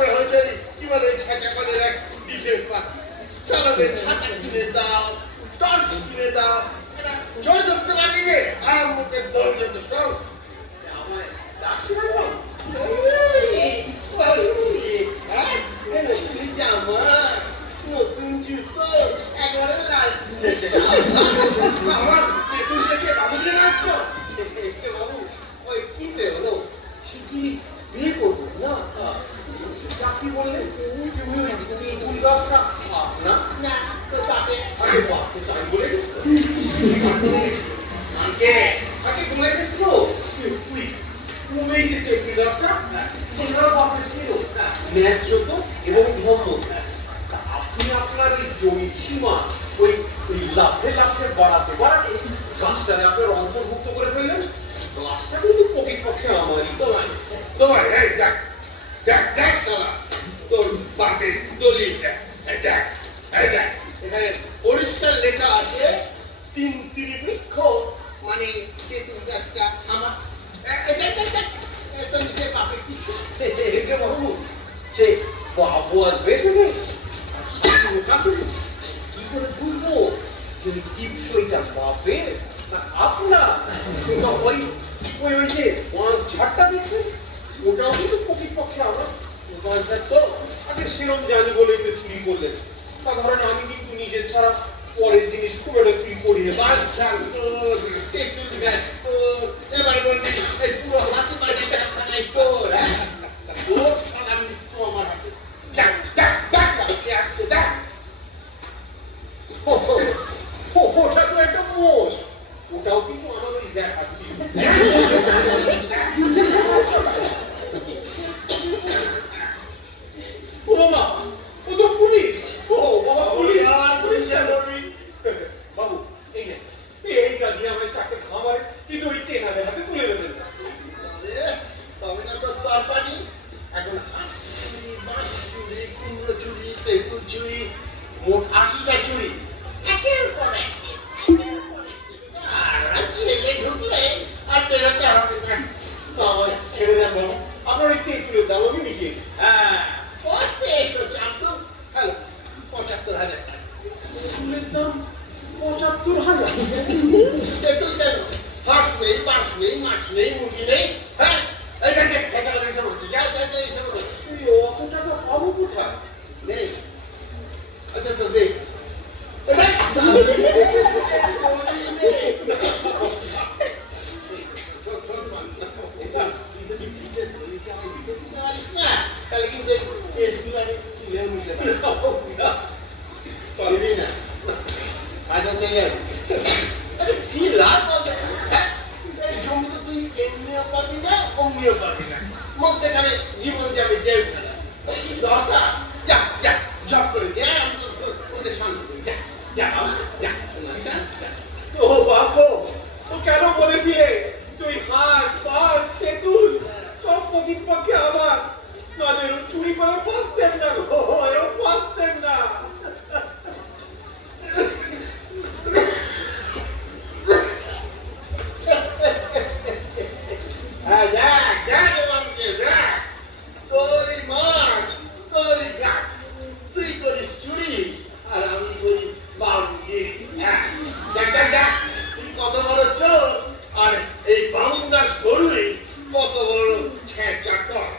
তারপরে হয়তো কি বলে খেঁচা করে এক বিশেষ চলো ছাতা কিনে দাও টর্চ কিনে দাও চলে ধরতে পারি রে মুখের দল যত সব আমার ডাকছি না জামা নতুন জুতো একবারে লাল আমার বাবুদের আসতো বাবু ওই কিনতে হলো কি বিয়ে করবো না চাকরি বললে ফুল গাছটা না না তো তাকে আরে বাপকে তাই বলে আগে আগে ঘুমাই গেছিল তুই ঘুমেই যেতে ফুল গাছটা তোমরা বাপের ছিল ন্যায্য তো এবং ধর্ম আপনি আপনার এই জমির সীমা ওই লাফে লাফে বাড়াতে বাড়াতে গাছটারে আপনার অন্তর্ভুক্ত করে ফেললেন গাছটা কিন্তু প্রকৃতপক্ষে আমারই তোমার এই দেখ দেখ দেখ শালা তোর বাপের দলিল দেখ দেখ এখানে পরিষ্কার লেখা আছে তিন বৃক্ষ মানে তেঁতুল গাছটা আমার নিজের বাপের কি বাবু সে বাবু আসবে সেখানে কি করে বুঝবো যে টিপসইটা বাপের না আপনার ওই ওই ওই যে ঝাড়টা দেখছেন ওটাও কিন্তু প্রকৃতপক্ষে আমার তো আগে সেরম জানি বলেই তো চুরি করলেন তা ধরেন আমি কিন্তু নিজের ছাড়া পরের জিনিস খুব একটা চুরি করি না এবার বলছি এই পুরো হাতে বাড়িটা খানাই তোর তোর সাদা মৃত্যু আমার হাতে দেখ দেখ দেখ সাথে আসছে দেখ ওটা তো একটা মোষ ওটাও কিন্তু আমার ওই দেখাচ্ছি বাবা ও তো পুলিশ ও বাবা পুলিশ বাবু এই নে এইটা দিয়ে আমার চাকে খামারে কিন্তু ওই কেনাদের হাতে তুলে দেবেন তবে না তো তার পানি এখন চুরি বাঁশ চুরি কুমড়ো চুরি তেঁতুল চুরি মোট 80টা চুরি একের পর এক জেলে ঢুকলে আর বেরোতে হবে না আমার ছেড়ে দেন বাবু আপনার ওই তেঁতুলের দাম আমি মিটিয়ে হ্যাঁ কত এসো চাপ হ্যালো ৭৫,০০০ টাকা তেঁতুলের দাম ৭৫,০০০ তেঁতুল কেন হাঁস নেই বাঁশ নেই মাছ নেই মুরগি নেই হ্যাঁ এটা খেতে লাগে এসে বলছি যা যা এসে বলে অত টাকা পাবো কোথায় নেই আচ্ছা তো দেখ তাহলে কিন্তু পারবি না আচ্ছা কি লাভ হবে এই জমি তো তুই এমনিও পাবি না অমনিও পাবি না মধ্যেখানে জীবন যাবে জেল খেলা কি দরকার যা যা জব করে দে আমি তো ওদের শান্তি করি যা যা যা ও বাপু ও কেন বলেছিলে তুই হাত পাঁচ তেঁতুল সব প্রকৃতপক্ষে আমার তাদের চুরি করে বাঁচতেন না গো বাঁচতেন না তুই করিস চুরি আর আমি করি বাউন্ডারি কত বড় চোর আর এই বামুন দাস গরুই কত বড় খেঁচা কর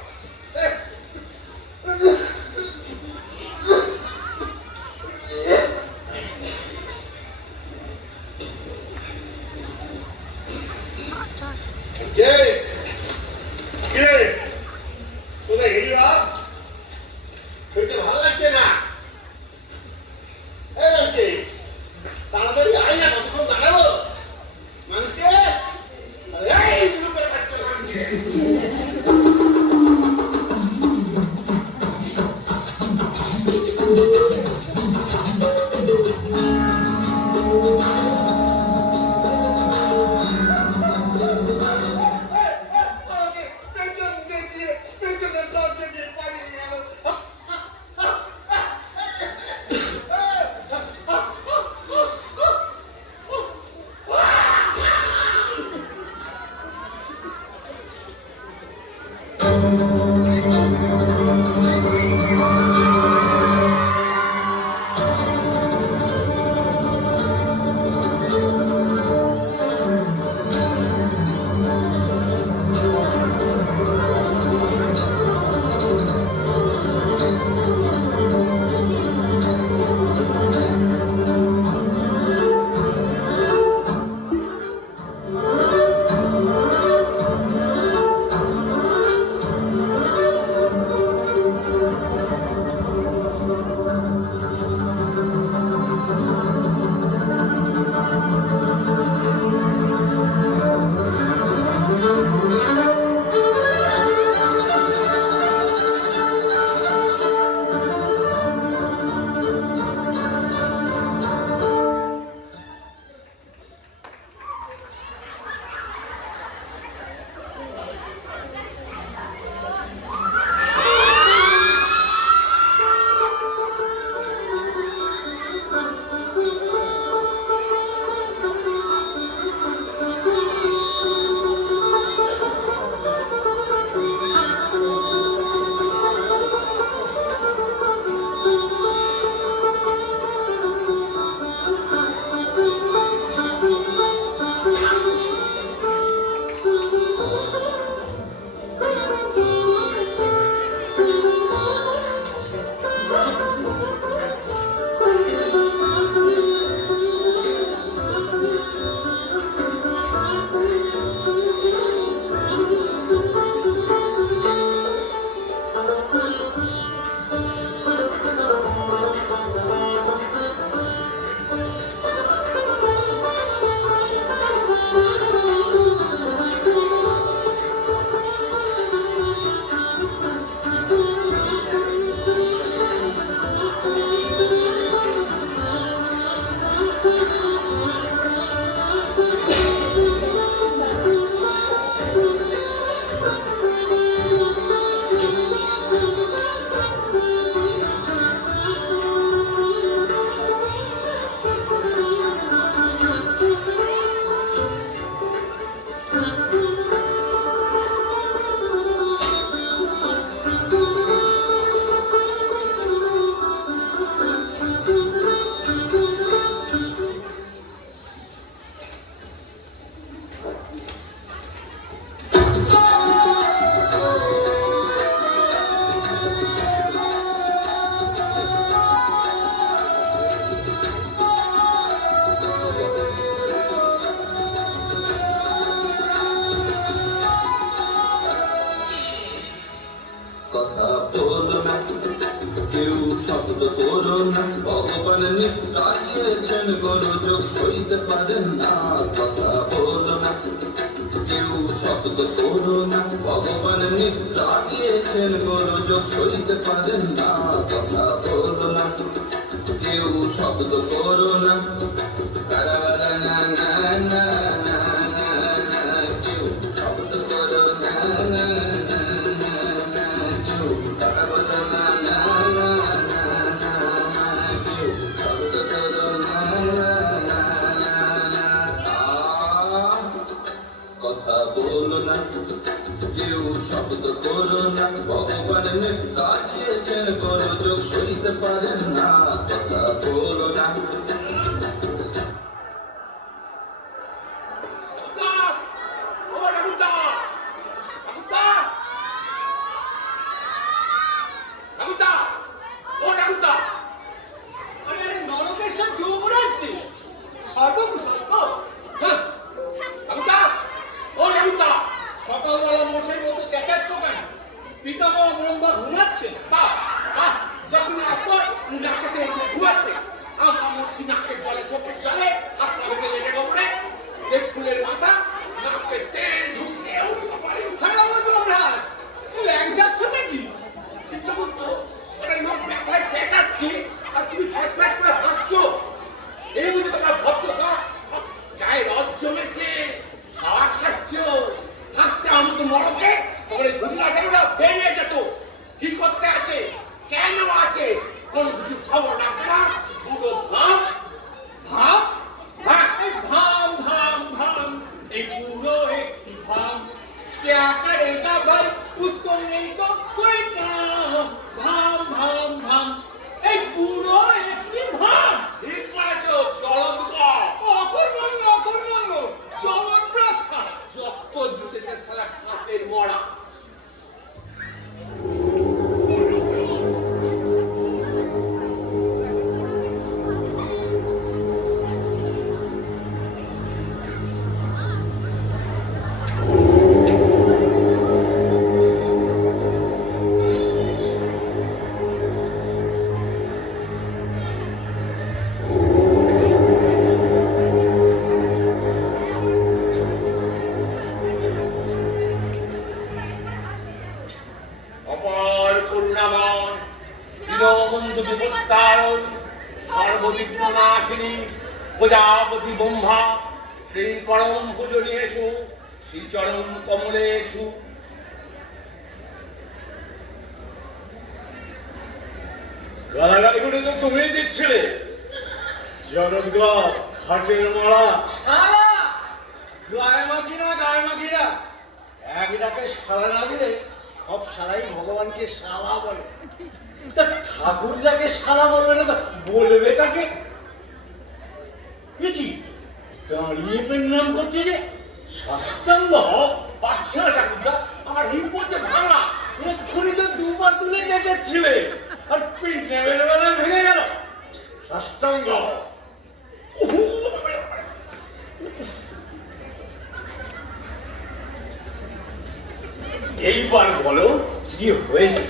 কথা বলো না, কেউ শব্দ করো না, ভগবান নিতাইয়েছেন গোলযোগ সইতে পারেন না। কথা বলো না, কেউ শব্দ করো না, ভগবান নিতাইয়েছেন গোলযোগ সইতে পারেন না। কথা বলো না, কেউ শব্দ করো না, কারাবালা না না না না না না, কেউ শব্দ করো না না না না না, কেউ কারাবালা না না না না না না, কেউ শব্দ করো না না না না না। কথা বলো না, কেউ শব্দ করো না, ভগবান নিতাইয়েছেন গোলযোগ সইতে পারেন না। কথা বলো না। সকালবেলা মশাই মতো চেঁচাচ্ছ কেন? পিতামহ ব্রহ্মা ঘুমাচ্ছে? যখন আসবো নাকেতে ঘুমাচ্ছে, আমার মূর্তি নাকের জলে চোখের জলে আপনাকে লেগে গোপরে দেব ফুলের মাথা নাকে তেল ঢুকিয়ে উঠতে পারি। ল্যাংচাচ্ছ নাকি? চিত্রগুপ্ত ব্যথায় চেঁচাচ্ছি আর তুমি ফ্যাস ফ্যাস করে হাসছো। এই বুঝে তোমার ভদ্রতা, গায়ে রস জমেছে, খাওয়া খাচ্ছ। হাসতে আমি তো মরকে তাহলে ঝুঁকলা চালুরা বেরিয়ে যেত। কি করতে আছে, কেন আছে, কোন কিছু খবর রাখবে না। পুরো ভাম ভাম ভাম ভাম ভাম, এই পুরো একটি ভাম। क्या करेगा भाई, उसको नहीं तो कोई काम। भाम भाम भाम, এই পুরো একটি ভাম। ঠিক বলেছো, চলৎকার। অকর্মণ্য চলৎকার, যত জুটেছে সারা খাপের মরা। অপার করুণাময় দীনবন্ধু বিপত্তারণ সর্ববিঘ্ননাশিনী প্রজাপতি ব্রহ্মা শ্রী পরম পূজনীয়েষু শ্রীচরণ কমলেষু। গালাগালিগুলো তো তুমিই দিচ্ছিলে। জগৎগা খাটের মারা গায়ে মাখিরা এক ডাকে সারা না দিলে সব সারাই ভগবানকে সারা বলে। তা ঠাকুর যাকে সারা বলবে না, বলবে তাকে কি দাঁড়িয়ে নাম করছে যে সাষ্টাঙ্গ পাচ্ছে না। ঠাকুরদা আমার হিম করছে ভাঙা, এক্ষুনি তো দুবার তুলে যেতেছিলে আর পিঠে বেলা ভেঙে গেল। সাষ্টাঙ্গ এইবার বলো কি হয়েছে?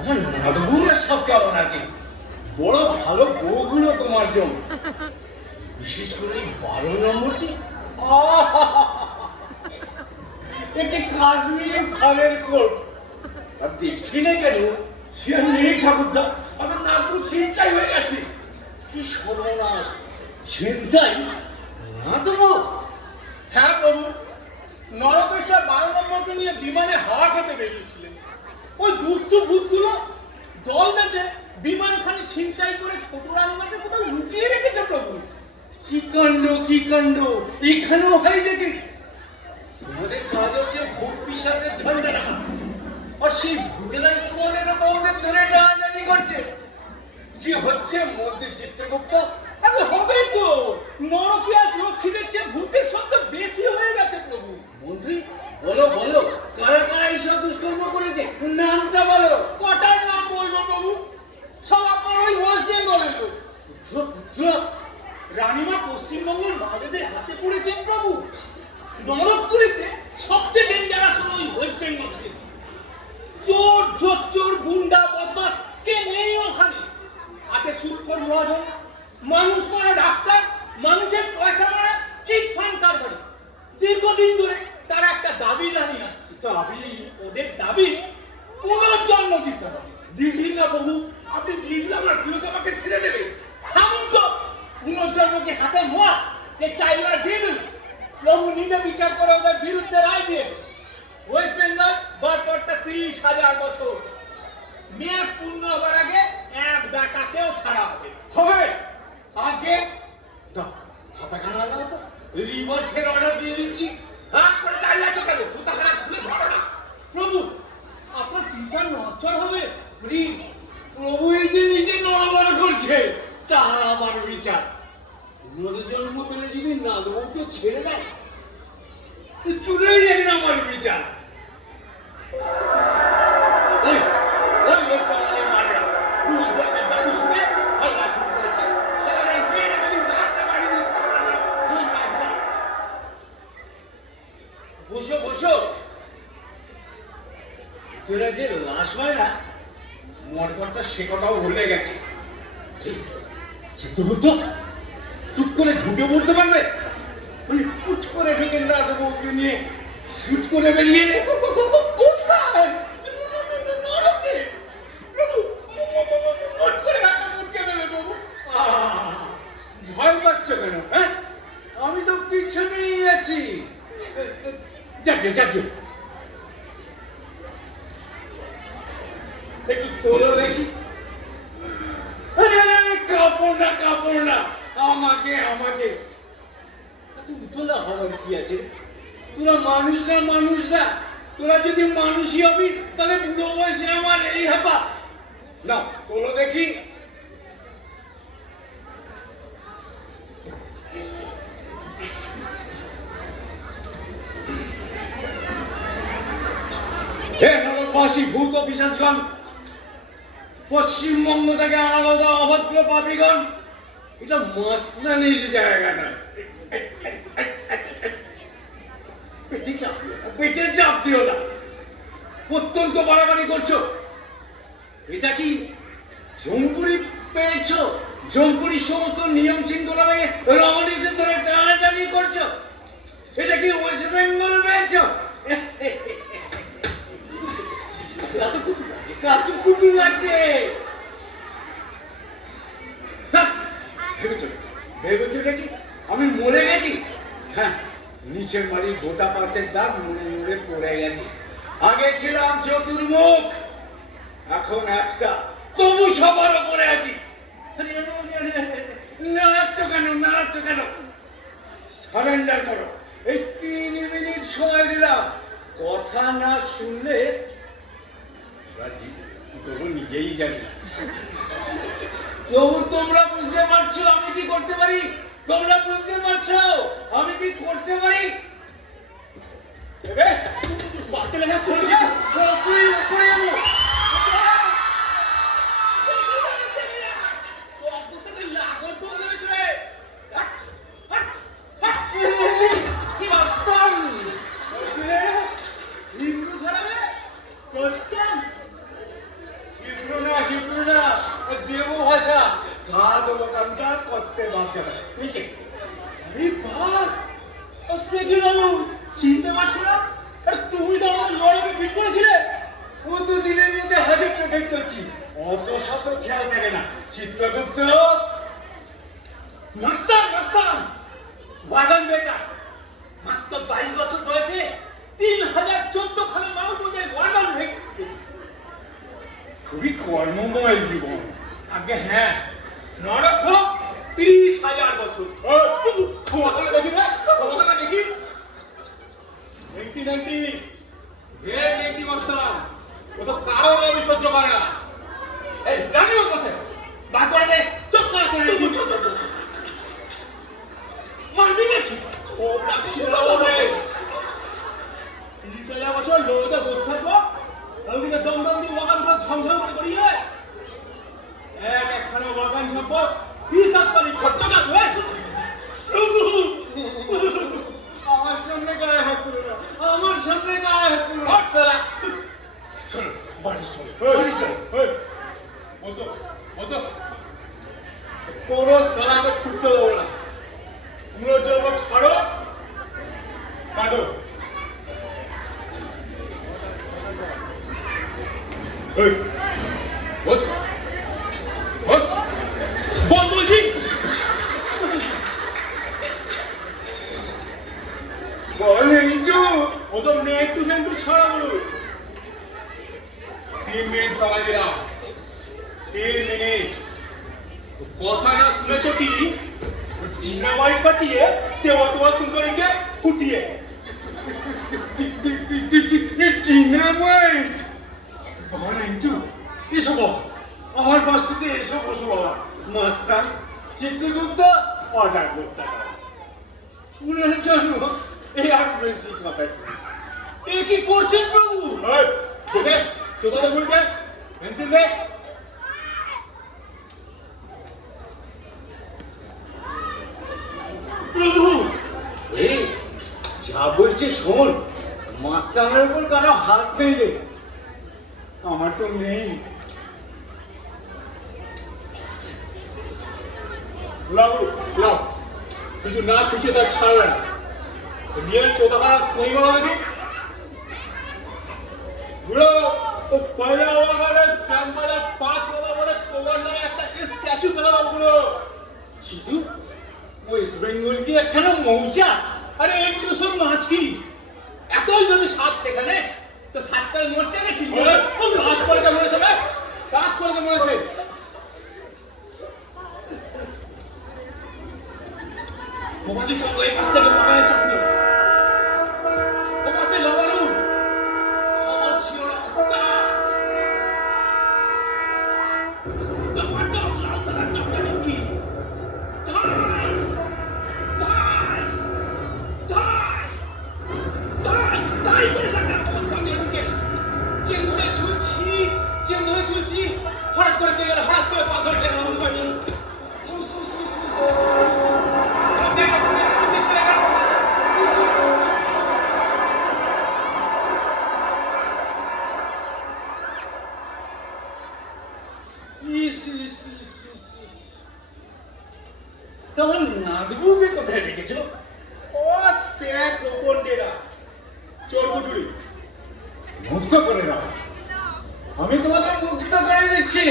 আমার নাদগুলোর সব কেমন আছে? বড় ভালো বউগুলো তোমার জন্য, বিশেষ করে 12 নম্বরটি একটি কাশ্মীরি ফালের কোট। আর দেখছি না কেন সে নেই ঠাকুরদা, আমার নাদু ছিনতাই হয়ে গেছে। কি সর্বনাশ! ছিনতাই না তো? হ্যাঁ প্রভু, নরকেশ্বর 12 নম্বরকে নিয়ে বিমানে হাওয়া খেতে বেরিয়েছিলেন। ওই দুষ্টু ভূতগুলো দল বেঁধে বিমানখানি ছিনতাই করে ছোট রানীমাকে কোথাও লুকিয়ে রেখেছে প্রভু। কি কাণ্ড! এখানেও হয় যেটি। তোমাদের কাজ হচ্ছে ভূত পিশাচের ঝান্ডা রাখা, আর সেই ভূতেরাই তোমাদের বউদের ধরে টানাটানি করছে। কি হচ্ছে মন্দির চিত্রগুপ্ত? আরে হবে তো, নরকিয়া রক্ষীদের চেয়ে ভূতের সংখ্যা বেশি হয়ে গেছে প্রভু। মন্ত্রী বলো কারা এইসব দুষ্কর্ম করেছে, নামটা বলো। কটার নাম বলবো প্রভু? সব আপনার ওই ওয়েস্ট বেঙ্গলের লোক। পুত্র রানীমা পশ্চিমবঙ্গের বাজেদের হাতে পড়েছেন প্রভু। নরকপুরীতে সবচেয়ে ডেঞ্জারাস হলো ওই ওয়েস্ট বেঙ্গল। জোচ্চোর গুন্ডা বদমাস কে নেই ওখানে। আছে সুৎখোর মহাজন, মানুষ মারা ডাক্তার, মানুষের পয়সা মারা চিট ফান্ড কারবারি। দীর্ঘদিন ধরে তারা একটা দাবি জানিয়ে আসছে। দাবি? ওদের দাবি পুনর্জন্ম দিতে হবে। দিদি না বহু, আপনি দিয়ে দিলে আমরা ফিরত আমাকে ছেড়ে দেবে। থামুন তো, পুনর্জন্মকে হাতে মোয়া যে চাইলে ওরা দিয়ে দিল। প্রভু নিজে বিচার করে ওদের বিরুদ্ধে রায় দিয়েছে। ওয়েস্ট বেঙ্গল গড়পড়টা 30,000 বছর। মেয়াদ পূর্ণ হবার আগে এক বেটাকেও ছাড়া হবে। হবে আগে খাতাখানা দাও তো, রিভার্সের অর্ডার দিয়ে দিচ্ছি। হাত করে দাঁড়িয়ে আছো কেন? জুতাখানা খুলে ধরো না। প্রভু, আপনার বিচার নড়চড় হবে। প্রভু এই যে নিজে নড়াবড়া করছে, তার আবার বিচার। পুনর্জন্ম পেলে যদি না দেবো তো ছেড়ে দেয়, তো চুলেই যাবে না আমার বিচার। ওই ওই ওয়েস্ট বেঙ্গলের মাঠে পুনর্জন্মের দাবি শুনে হাল্লা শুরু করেছে। সেখানে মেয়েরা যদি রাস্তা বাড়ি দিয়ে বসো বসো। তোরা যে লাশ হয় না, মরকটটা সে কথাও ভুলে গেছে। চিত্রগুপ্ত চুপ করে ঝুঁকে বলতে পারবে? মানে ফুট করে ঢুকে না দেবো ওকে নিয়ে শুট করে বেরিয়ে কোথায়? ভয় পাচ্ছ কেন? হ্যাঁ, আমি তো পিছনেই আছি। যাকে যাকে একটু তোলো দেখি। কাপড় না কাপড় না, আমাকে আমাকে উতলা হওয়ার কি আছে? তোরা মানুষ না মানুষ না, তোরা যদি মানুষই হবি তাহলে বুড়ো বয়সে আমার এই হাপা। না তোলো দেখি। হে নরকবাসী ভূত পিশাচগণ, পশ্চিমবঙ্গ থেকে আলাদা অভদ্র পাপীগণ, এটা মাসলানির জায়গা নয়। পেটে চাপ দিও না, অত্যন্ত বাড়াবাড়ি করছো। এটা কি জম্পুরি পেয়েছ? জম্পুরির সমস্ত নিয়ম শৃঙ্খলা ভেঙে রমণীদের ধরে টানাটানি করছো? এটা কি ওয়েস্ট বেঙ্গল পেয়েছ? কাতুকুতু লাগছে। ভেবেছো নাকি আমি মরে গেছি? হ্যাঁ, নিচের বাড়ি গোটা পাতের দাগ মরে মরে পড়ে গেছি। আগে ছিলাম চতুর্মুখ, এখন একটা, তবু সবার ওপরে আছি। নাড়াচ্ছ কেন? নাড়াচ্ছ কেন? সারেন্ডার করো। এই 3 মিনিট সময় দিলাম, কথা না শুনলে নিজেই জানি। তবু তোমরা বুঝতে পারছো আমি কি করতে পারি? তোমরা বুঝতে পারছো আমি কি করতে পারি? দেব ভাষা ঘাত লোকান্তর কষ্টে বাদ যাবে। চিনতে পারছো না? তুমি তো আমার লড়াকে ফিট করেছিলে। ও তো দিনের মধ্যে হাজারটা ফিট করছি, অত শত খেয়াল থাকে না। চিত্রগুপ্ত মাস্টার মাস্টার ওয়াগন বেটা, মাত্র 22 বছর বয়সে 3014 খানা মাল বোঝে ওয়াগন ভেঙে। খুবই কর্মময় জীবন। আগে হ্যাঁ, নরক 30,000 বছর। দেখি না দেখি 90 ঢের নেকি মাস্টার, ও তো কারো আমি সহ্য করে না। এই রানিও কোথায়? বাদ করে চোখ সারা করে মারবি নাকি? ও ডাকছিল ওরে 30,000 বছর লোকে বসে থাকবো, ওদিকে দম দম দিয়ে ওয়াগান করে ঝমঝম করে করিয়ে একখানা ওয়াগান ছাপবো, 20,000 পালি খরচা না তুই। আমার সামনে গায়ে হাত তুলো না, আমার সামনে গায়ে হাত তুলো না। চলো বাড়ি চলো। বাড়ি চল। বসো বসো কোনো সালামে ফুটতে দেবো না পুরো জন্য ছাড়ো কাটো বস বস বল বলছি বলে ইঞ্চু ও তো নেট টু সেন্টু ছাড়া বলো 3 মিনিট সময় দিলাম 3 মিনিট কথা না শুনেছো কি ডিনামাইট ফাটিয়ে দেওয়া তোমার সুন্দরীকে ফুটিয়ে ডিনামাইট বলে ইঞ্চু এসো বাবা আমার বাসটিতে এসো বসো বাবা মাস্টার চিত্রগুপ্ত অর্ডার করতে হবে পুনের জন্য এই আর বেশি কথা এ কি করছেন প্রভু দে চোদাতে ভুলবে পেন্সিল দে প্রভু এই যা বলছে শোন মাস্টারের উপর কারো হাত নেই রে আমার তো নেই লাও লাও কিছু না কিছু তার ছাড়বে না নিয়ে চোদাখানা সই মারা দেখি বুড়ো ও পয়লা ওয়ালা শ্যামবালা 5 वाला বলে তোমার নামে একটা স্ট্যাচু করে দাও বুড়ো শুধু ওয়েস্ট বেঙ্গল কি একখানা মৌজা আরে এইগুলো সব মাছি এতই যদি সাত সেখানে তো সাতটায় মরতে গেছি রাত করে মরেছে না রাত করে মরেছে তোমাদের সঙ্গে এই পাশ থেকে বাগানে চাপলো তোমাদের লবালু আমার ছিল না অবস্থা ব্যাপারটা লাল সাদার নামটা কি ধাই ধাই ধাই ধাই ধাই করে সামনে আমার সামনে ঢুকে চেন ধরে ঝুলছি হঠাৎ করে কে গেল হঠাৎ করে পা ধরে টেনে আমার পানি তোমার নাদবুকে কোথায় রেখেছো ও স্যাক গোপন্ডেরা চোরগুটুরি মুক্ত করে দাও আমি তোমাকে মুক্ত করে দিচ্ছি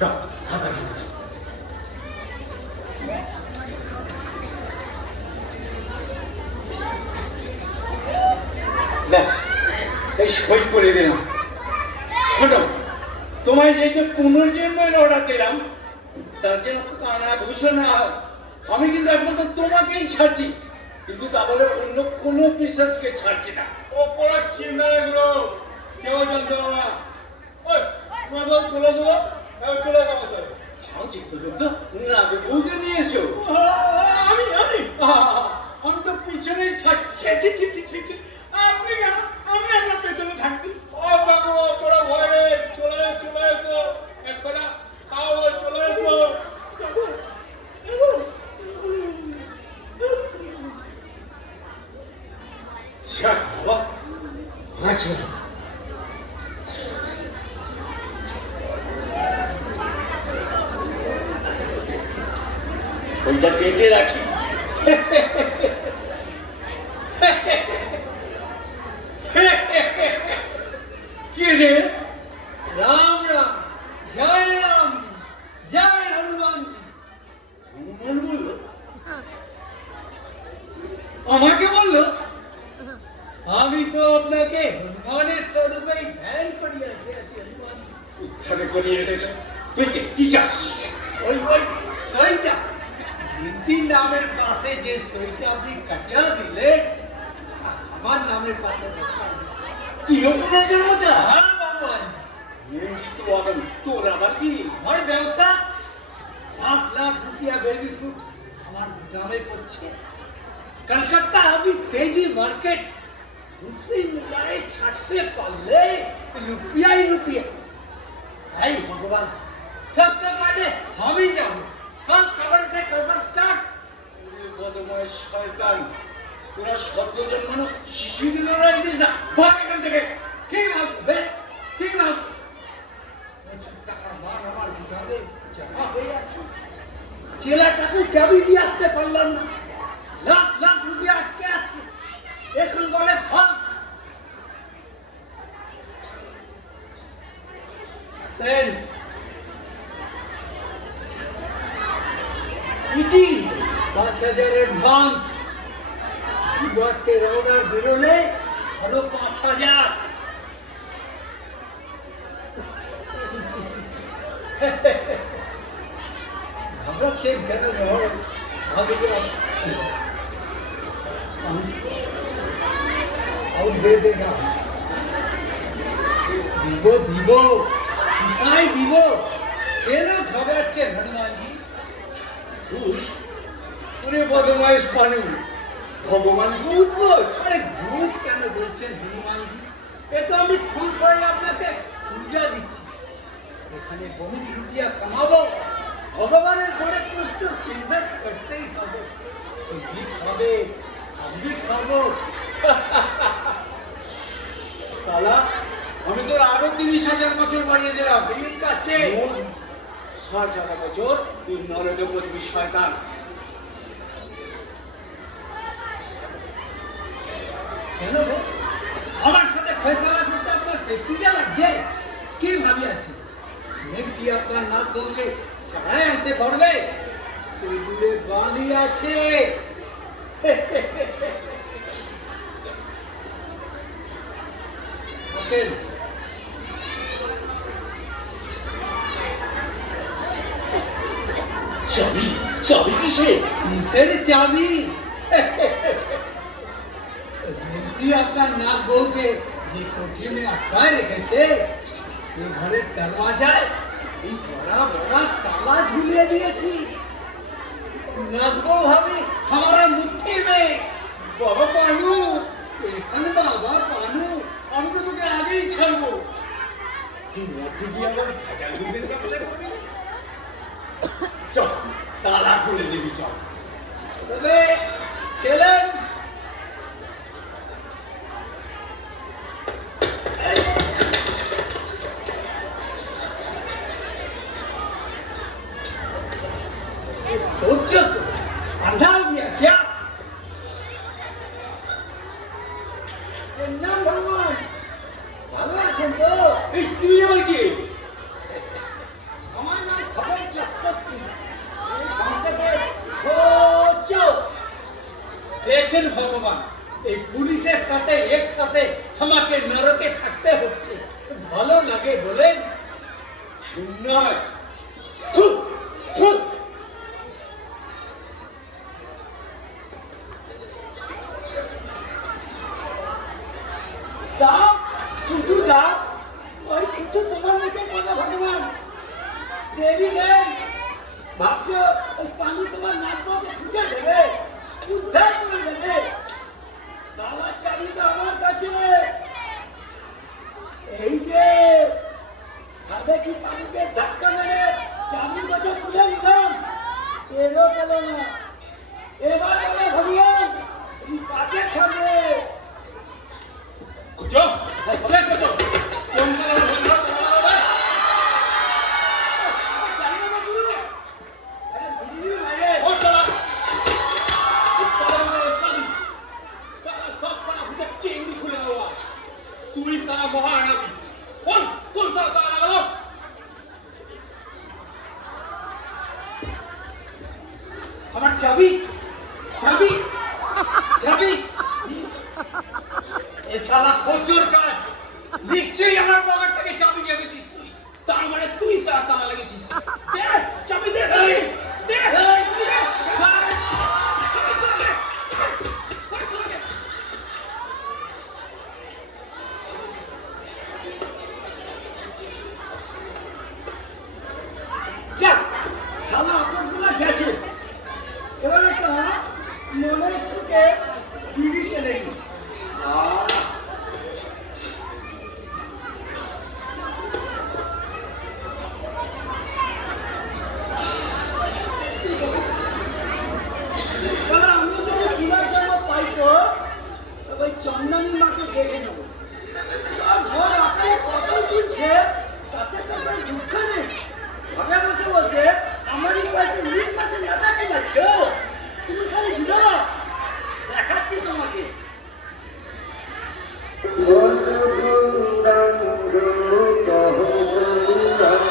দাও, খাতা দাও। ব্যাস এই সই করে দিলাম শোনো তোমায় যে পুনর্জন্মের অর্ডার দিলাম তার জন্য কানা ঘোষণা আমি কিন্তু একমাত্র তোমাকেই ছাড়ছি কিন্তু তা বলে অন্য কোনো পিসাজকে ছাড়ছি না ও পড়া চিন্তা এগুলো কেউ জানতে পারবে না ওই তোমার চলে চলে যাবো স্যার সাও চিত্রগুপ্ত আগে বউকে নিয়ে এসো আমি তো পিছনে থাকছি আপনি আমি আপনার পেছনে থাকছি ও বাবু তোরা ভয় রে চলে এসো একটা তাও চলে এসো বাবা আচ্ছা ওইটা কেটে রাখি কি রে রাম রাম জয় হনুমান হনুমান বললো আমাকে বললো আমি তো আপনাকে হনুমানের স্বরূপেই ধ্যান করিয়াছি হনুমান উচ্ছাদে করিয়ে এসেছে তুই কি চাস ওই সইটা হিন্দি নামের পাশে যে সইটা আপনি কাটিয়া দিলেন আমার নামের পাশে বসান কি অপরাধের মজা ভগবান তো আবার তোর আবার কি আমার ব্যবসা 5 লাখ রুপিয়া বেবি ফুড আমার দামে পড়ছে कलकत्ता अभी तेजी मार्केट उसी मिलाए छाटते पाले रुपया ही रुपया भाई भगवान सबसे पहले हम ही जाओ हम खबर से खबर स्टार्ट बदमाश शैतान पूरा शब्द जन्मानो शिशु दिनों दिस ना भाग एखान থেকে হোসেন ইটি 5,000 অ্যাডভান্স আজকের অর্ডার বেরোলে আরো 5,000। ঘাবড়াচ্ছেন কেন? और दे देगा दिवो दिवो किसाई दिवो केना घबराচ্ছেন হনুমানজি? ঘুষ? ওরে বদমাইশ পানু, ভগবান উঠবো আরে ঘুষ কেন বলছেন হনুমানজি? এ তো আমি খুশ হয়ে আপনাকে পূজা দিচ্ছি, এখানে বহুত রুপিয়া কামাবো, ভগবানের ঘরে প্রস্তুত ইনভেস্ট করতেই হবে, তুমি খাবে আমি খাবো। শালা আমি তো আরো 30,000 বছর বাড়িয়ে দিলাম, ঠিক আছে? 60,000 বছর তুই নরকে পড়বি শয়তান। কেন গো? আমার সাথে ফয়সালা করতে আপনার বেশি যা লাগছে? কি ভাবি আছে মেঘটি আপনার নাক বলকে ছাড়াই আনতে পারবে? সেগুলো বালি আছে। চাবি চাবি কিসের চাবি? আপনার নাক বউকে যে কোঠিনে আটকায় রেখেছে সে ঘরের দরওয়াজায় এই বড়া বড়া তালা ঝুলিয়ে দিয়েছি। নাক বউ হবে हमारा मुट्ठी में। বাবা পানু, এখানে বাবা পানু, আমি তো তোকে আগেই ছাড়বো। তুই মধ্যে গিয়ে আবার ভেজালগুলোর কাছে করবি? চল তালা খুলে দিবি চল। তবে ছেলে अंधा हो गया क्या? नाम भगवान ভালো আছেন তো? তুই আমার কি? আমার নাম খবর চক্রবর্তী। দেখেন ভগবান, এই পুলিশের সাথে একসাথে আমাকে নরকে থাকতে হচ্ছে, ভালো লাগে বলেন? নয় দাও শুধু দাও, ওই শুধু তোমার মুখে কথা ভগবান। দেরি নেই, ভাবছো ওই পানি তোমার নাচবাকে খুঁজে দেবে, উদ্ধার করে দেবে? তালার চাবি তো আমার কাছে। এই যে সাথে কি পানিকে ধাক্কা মেরে চাবির কাছে খুলে নিলাম, এরও পেল না। এবার বলে ভগবান তুমি কাকে ছাড়বে? কুচো বলে কুচো কোন কারণে বন্ধ করা হবে? জানি না গুরু, আরে দিদি মারে ও চলা সব সারা ভিতরে কেউরি খুলে দেওয়া। তুই সারা মহারানী কোন সারা তারা লাগালো? আমার চাবি চাবি চাবি এ শালা খোঁচর কাজ, নিশ্চয়ই আমার পকেট থেকে চাবি জেগেছিস তুই, তার মানে তুই সারা তালা লেগেছিস। দে চাবি, দে চাবি, দে যা শালা আপনার গেছে। এবার একটা মনের সুখে বিড়ি কেনে নি। আমি যদি বিরাট জন্ম পাইতো তবে চন্দানী মাকে দেখে নেব। ঘর আপনার কত দিচ্ছে তাতে তো দুঃখ নেই। ঘরে বসে বসে আমারই কাছে নিজ কাছে নেতাকে যাচ্ছ তুমি, খালি বিধবা। দেখাচ্ছি তোমাকে। বল গৌরাঙ্গ কহ গৌরাঙ্গ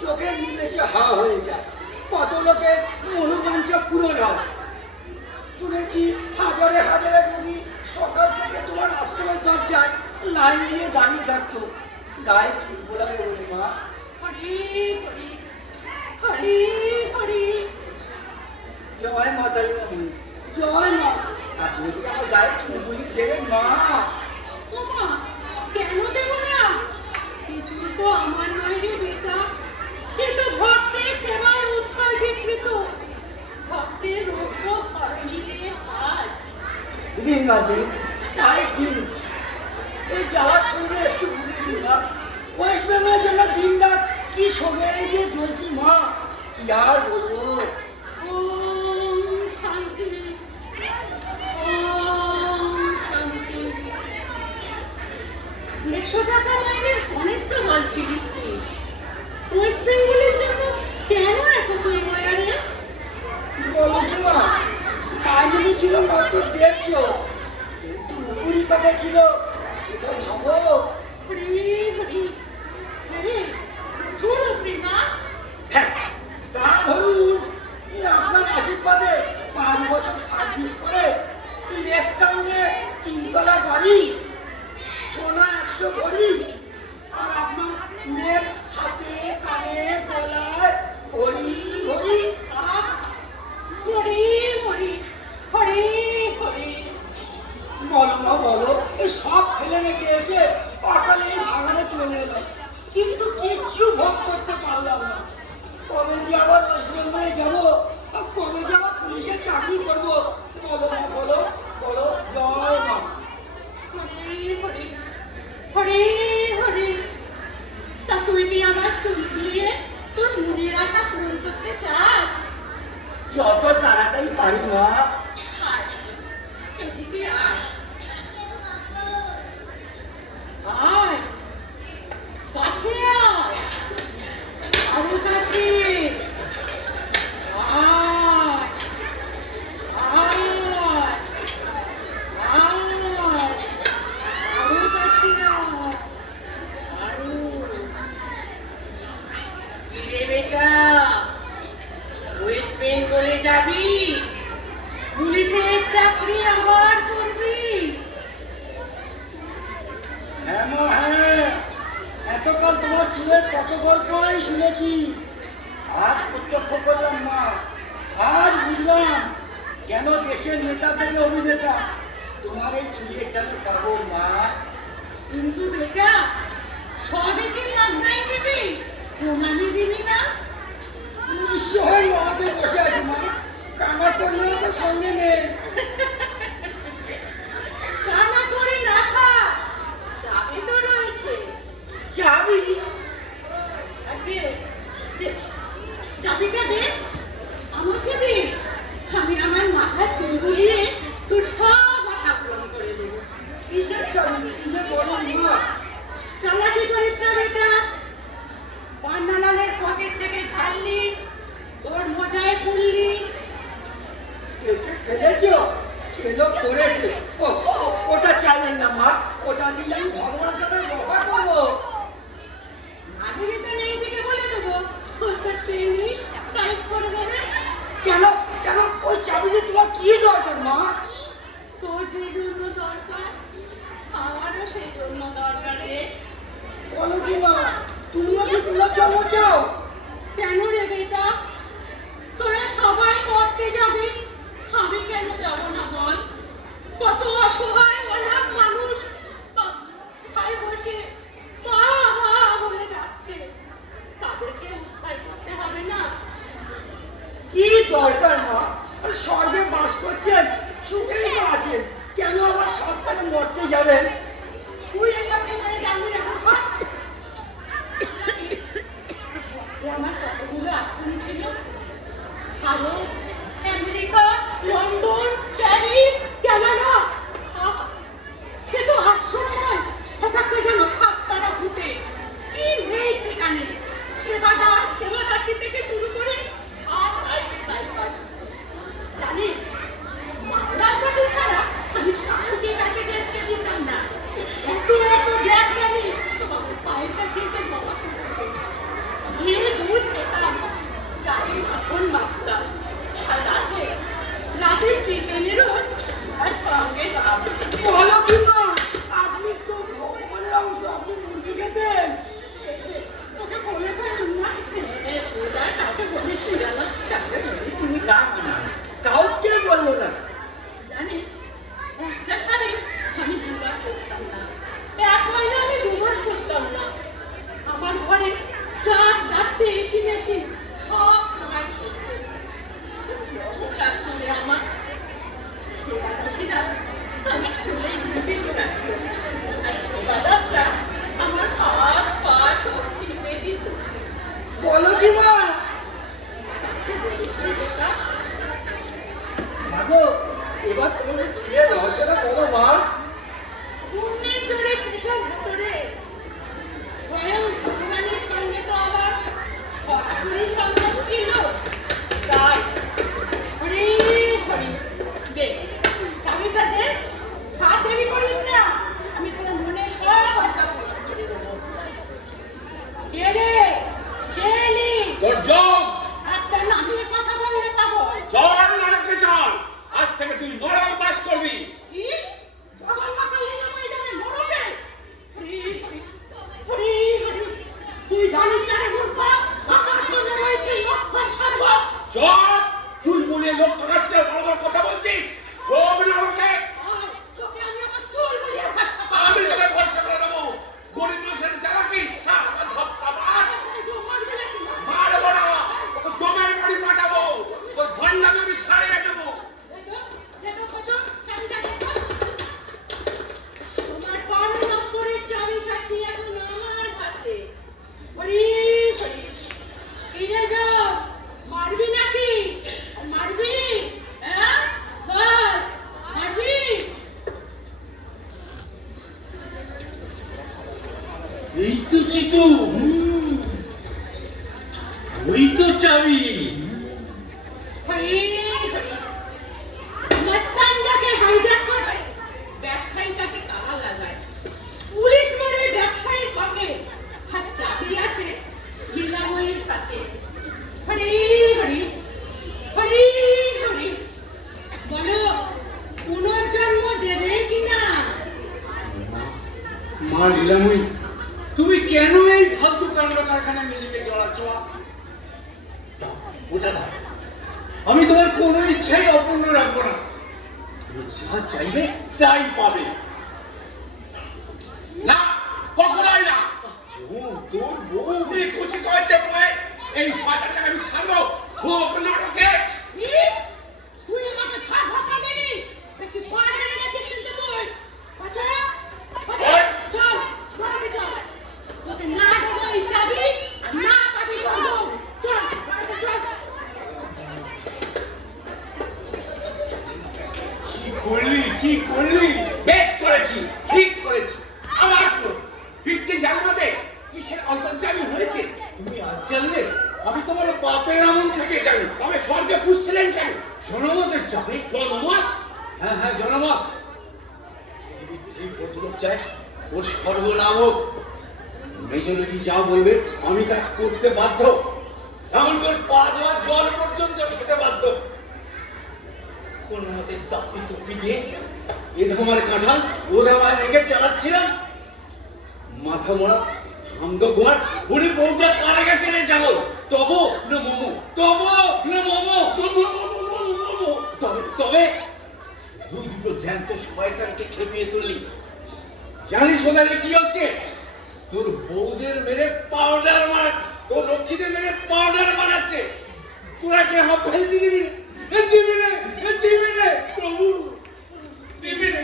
চোখের নিমেষে হাওয়া হয়ে যায়, কত লোকের মনোবাঞ্ছা পূরণ হয়। শুনেছি হাজারে হাজারে রোগী সকাল থেকে তোমার আশ্রমের দরজায় লাইন দিয়ে দাঁড়িয়ে থাকতো, গায়ে চুল বোলাবে বলে মা। হরি হরি হরি হরি। জয় মাতা রানী, জয় মা। আপনি কি আমার গায়ে চুল বুলিয়ে দেবেন মা? ওমা, কেন দেব না? কিছু তো আমার নয় রে বেটা, সে তো ভক্তের সেবার উৎসর্গীকৃত, ভক্তের রোগ হরণীরে আজ। দিন না দিন, তাই দিন। এই যাওয়ার সঙ্গে একটু বুঝে দিন না, ওয়েস্ট বেঙ্গলের জন্য দিন রাত কি সঙ্গে যে চলছি মা, কি আর বলবো। ওম শান্তি, ওম শান্তি। 150 টাকা মাইনের ঘনিষ্ঠ বলছিলিস তুই, ওয়েস্ট বেঙ্গলের জন্য কেন এত তোর মায়া রে? বলো কি মা, কাহিনী ছিল মাত্র 150, কিন্তু উপরি কথা ছিল সেটা ভাবো। হরি হরি। আরে জোর উপরে না? হ্যাঁ, তা ধরুন এই আপনার আশীর্বাদে 5 বছর সার্ভিস করে লেক টাউনে 3 তলা বাড়ি, সোনা 100 ভরি, আর আপনার মেয়ের হাতে কানে গলায় হরি হরি। আহ, হরি হরি হরি হরি। বলো মা বলো, এই সব ফেলে রেখে এসে অকালে এই ভাঙানে চলে এলাম, কিন্তু কিচ্ছু ভোগ করতে পারলাম না। কবে যে আবার ওয়েস্ট বেঙ্গলে যাবো, আর কবে যে আবার পুলিশের চাকরি করবো, বলো মা বলো, বলো জয় মা। হরি হরি হরি হরি। তা তুই কি আমার চুল খুলিয়ে তোর মনের আশা পূরণ করতে চাস? যত তাড়াতাড়ি পারি মা। আয়, এদিকে আয়। আয়, কাছে আয়, আরো কাছে। আয়, আয়, আয়, আরো কাছে আয়, আরো। কি রে বেটা, ওয়েস্ট বেঙ্গলে যাবি? পুলিশের চাকরি আবার করবি? হ্যাঁ মা হ্যাঁ, এতকাল তোমার চুলের কত গল্পই শুনেছি, আজ প্রত্যক্ষ করলাম মা, আজ বুঝলাম কেন দেশের নেতা থেকে অভিনেতা তোমার এই চুলের কেন পাবো মা। কিন্তু বেটা, সবই কি লজ্জায় দিবি? প্রমাণই দিবি না? নিশ্চয়ই মাকে বসে আছে মা, কানা করলেও তো সঙ্গে নেই। কানা করে রাখা চাবি তো রয়েছে। চাবি? দে, দে, চাবিটা দে, আমাকে দে। আমি আমার মাথার চুল বুলিয়ে তোর সব আশা পূরণ করে দেবো। কিসের চাবি, কি যে বলেন মা। চালাকি করিস না বেটা। পান্নালালের পকেট থেকে ছাড়লি, তোর মজায় পড়লি। কেটে ফেলেছো, কেলো করেছে। ওটা চাইবেন না মা, ওটা দিলে আমি ভগবানের সাথে রফা করবো। মাধুরীতে নেই থেকে বলে দেবো, তোর ট্রেনিং টাইপ করে দেবে। কেন কেন ওই চাবিতে তোমার কি দরকার মা? তোর সেই জন্য দরকার, আমারও সেই জন্য দরকার রে। বলো কি মা, তুমিও কি তোমার জন্ম চাও? কেন রে বেটা, তোরা সবাই করতে যাবি, আমি কেন যাব না বল? কত অসহায় অনাথ মানুষ ভাই বসে মা মা বলে ডাকছে, তাদেরকে উদ্ধার করতে হবে না? কি দরকার মা? আর স্বর্গে বাস করছেন, সুখেই তো আছেন, কেন আমার সন্তানে মরতে যাবেন? তুই এসব এখানে জানবি না বাবা? আমার কতগুলো আশ্রম ছিল, Bharat, America, London, Paris, Canada. সে তো আশ্রম নয়, এটাকে যেন সাততারা ভূতে। কি নেই সেখানে, সেবাদার সেবাদাসী থেকে শুরু করে জানি মামলার কাছে ছাড়া আমি কাউকে কাছে দেখতে দিতাম না। এত এত জ্ঞান জানি পায়ের কাছে এসে বাবা যে দুই খেতাম, গায়ে মাখন মাখতাম। আর রাতে চিকেনের রোস্ট আর সঙ্গে ডাব। বলো কি মা, আপনি তো বললাম তো আপনি মুরগি খেতেন। তোকে বলে ফেলুন না? ওরা কাউকে বলেছিল না, কাউকে বলিস তুমি কাউকে না, কাউকে বলবো না। জানিস, একটা শাড়ি আমি দুবার করতাম না, এক মাইনে আমি দুবার করতাম না। আমার ঘরে চারটে এসি মেশিন সব সময় চলতো। খুব লাগতো রে আমার। সেটা আমি চুলেই ঢুকে রাখতো। আর বাতাসটা আমার হাত পা সব টিপে দিত। বলো কি মা? মাগো, এবার তোমাদের ছেলে রহস্যটা বলো মা। পুণ্যের জোরে সেসব ভেতরে স্বয়ং ভগবানের সঙ্গে তো আবার সরাসরি সংযোগ ছিল। তাই হরি হরি দে, চাবিটা দে, হাত দেরি করিস না, আমি তোর মনে সব আশা পূরণ করে দেবো। কে রে? কে এলি? তোর যোগ একটা নামিয়ে কথা বললে পাগল। চল নরকে চল, আজ থেকে তুই নরক বাস করবি। কি? জগন্নাথের নামে যাবে নরকে? হরি হরি হরি হরি। তুই জানিস না রে মূর্খ, আমার জন্য রয়েছে লক্ষণ স্বর্গ। চল, চুল মুড়িয়ে লোক ঠকাচ্ছে, বড় বড় কথা বলছিস। রোগ নরকে আর তোকে আমি আমার চুল মুড়িয়ে খাচ্ছি। আমি তোকে ভরসা করে দেবো। গরিব মানুষের জ্বালাকি সারা ধপ্পা মার। মারবে নাকি? মারবো না, তোকে জমের বাড়ি পাঠাবো, তোর ভণ্ডামি আমি ছাড়িয়ে দেবো। দেখো কচক, চাবিটা দেখো। তোমার 12 নম্বরের চাবিকাঠি এখন আমার হাতে। হরি হরি। ফিরে যাও, মারবি নাকি? মারবি? হ্যাঁ বল, মারবি? এই তো চিতু, ওই তো চাবি। হরি হরি। মস্তানটাকে হাইজ্যাক করে ব্যবসায়ীটাকে তালা লাগায়, পুলিশ মারে ব্যবসায়ীর পকেট, আর চাবি আসে লীলাময়ীর হাতে। হরি হরি হরি হরি। বলো, পুনর্জন্ম দেবে কিনা? মা লীলাময়ী, তুমি কেন এই ফালতু কাণ্ড কারখানায় নিজেকে জড়াচ্ছ? বোঝা দাও, আমি তোমার কোনো ইচ্ছাই অপূর্ণ রাখবো না। তুমি যা চাইবে তাই পাবে। না, কখনোই না। তোর বউ তুই খুশি করেছে বলে এই শয়তানটাকে আমি ছাড়বো। রোগ নরকে কি? তুই আমাকে ধাক্কা দিলি? বেশি পাড়ে গেছিস কিন্তু তুই। আচ্ছা চল, ঘরে চল। তোকে না দেবো এই চাবি, আর না পাবি বন্ধু। চল, ঘরে চল। কি করলি? বেশ করেছি, ঠিক করেছি। আমার ফিরতে জানলাতে কিসের অন্তর্জামী হয়েছে তুমি আজ জানলে? আমি তোমার বাপের আমল থেকে জানি। তবে স্বর্গে পুষছিলেন কেন? জনমতের চাপে। জনমত? হ্যাঁ জনমত। এই ভদ্রলোক চায় ওর সর্বনাম হোক। মেজরিটি যা বলবে আমি তা করতে বাধ্য। এমন করে পা দেওয়ার জল পর্যন্ত খেতে বাধ্য। কোন মতে তাপ্পি টুপি দিয়ে এ ধামার কাঁঠাল ও ধামায় রেখে চালাচ্ছিলাম। মাথা মোড়া আন্দ গোয়ার উনি বউটা কারে গেছে রে যাবো। তবু না মোমো, তবু না মোমো, তবে দুই দুটো জ্যান্ত শয়তানকে খেপিয়ে তুললি। জানিস ওখানে কি হচ্ছে? তোর বউদের মেরে পাউডার মার, তোর লক্ষ্মীদের মেরে পাউডার বানাচ্ছে। তোরা কে হাফ ফেলতে দিবি না? দিবি না, দিবি না প্রভু, দিবি না,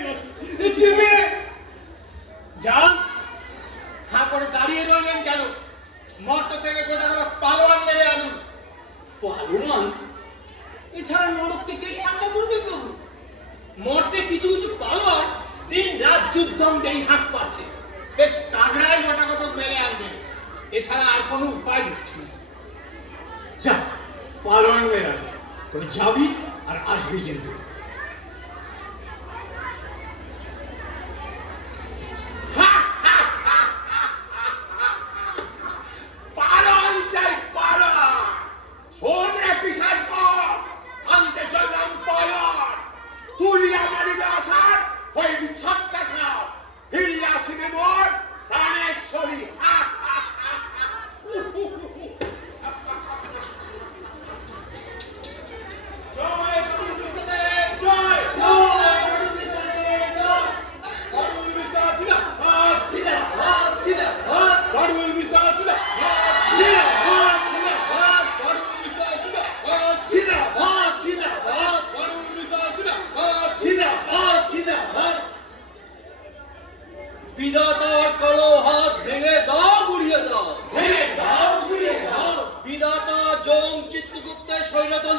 দিবি না। যান, হ্যাঁ করে দাঁড়িয়ে রইলেন কেন? মর্ত থেকে গোটা পালোয়ান মেরে আনুন। পালোয়ান? এছাড়া নরক থেকে ঠান্ডা করবে প্রভু। মর্তে কিছু কিছু পালোয়ান দিন রাত যুদ্ধম হাঁক পাচ্ছে, বেশ তাগড়াই গোটা কত মেরে আনবেন। এছাড়া আর কোনো উপায় দেখছি না। যা, পালোয়ান মেরা। তবে যাবি আর আসবি কিন্তু। পালন চাই, পালন।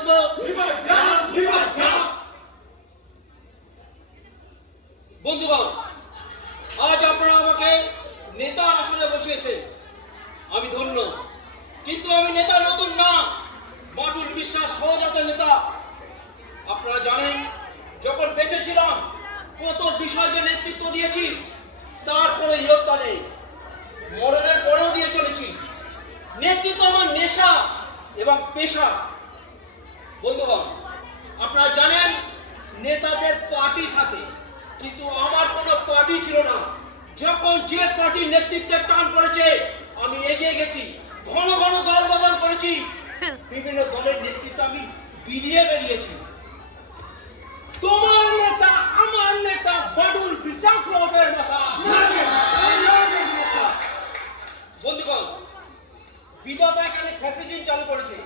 পর্যন্ত বন্ধুগণ, আজ আপনারা আমাকে নেতার আসনে বসিয়েছেন, আমি ধন্য। কিন্তু আমি নেতা নতুন না, বাটুল বিশ্বাস সহজাত নেতা। আপনারা জানেন, যখন বেঁচে ছিলাম কত বিষয় যে নেতৃত্ব দিয়েছি, তারপরে ইয়ত্তা নেই, মরণের পরেও দিয়ে চলেছি। নেতৃত্ব আমার নেশা এবং পেশা। বন্ধুগণ, আপনারা জানেন নেতাদের পার্টি থাকে, কিন্তু আমার কোনো পার্টি ছিল না। যখন যে পার্টির নেতৃত্বের টান পড়েছে আমি এগিয়ে গেছি, ঘন ঘন দল বদল করেছি, বিভিন্ন দলের নেতৃত্ব আমি বিলিয়ে বেরিয়েছি। তোমার নেতা আমার নেতা বাটুল বিশ্বাস রবের নেতা। বন্ধুগণ, বিধাতা এখানে ফ্যাসিলিটি চালু করেছে।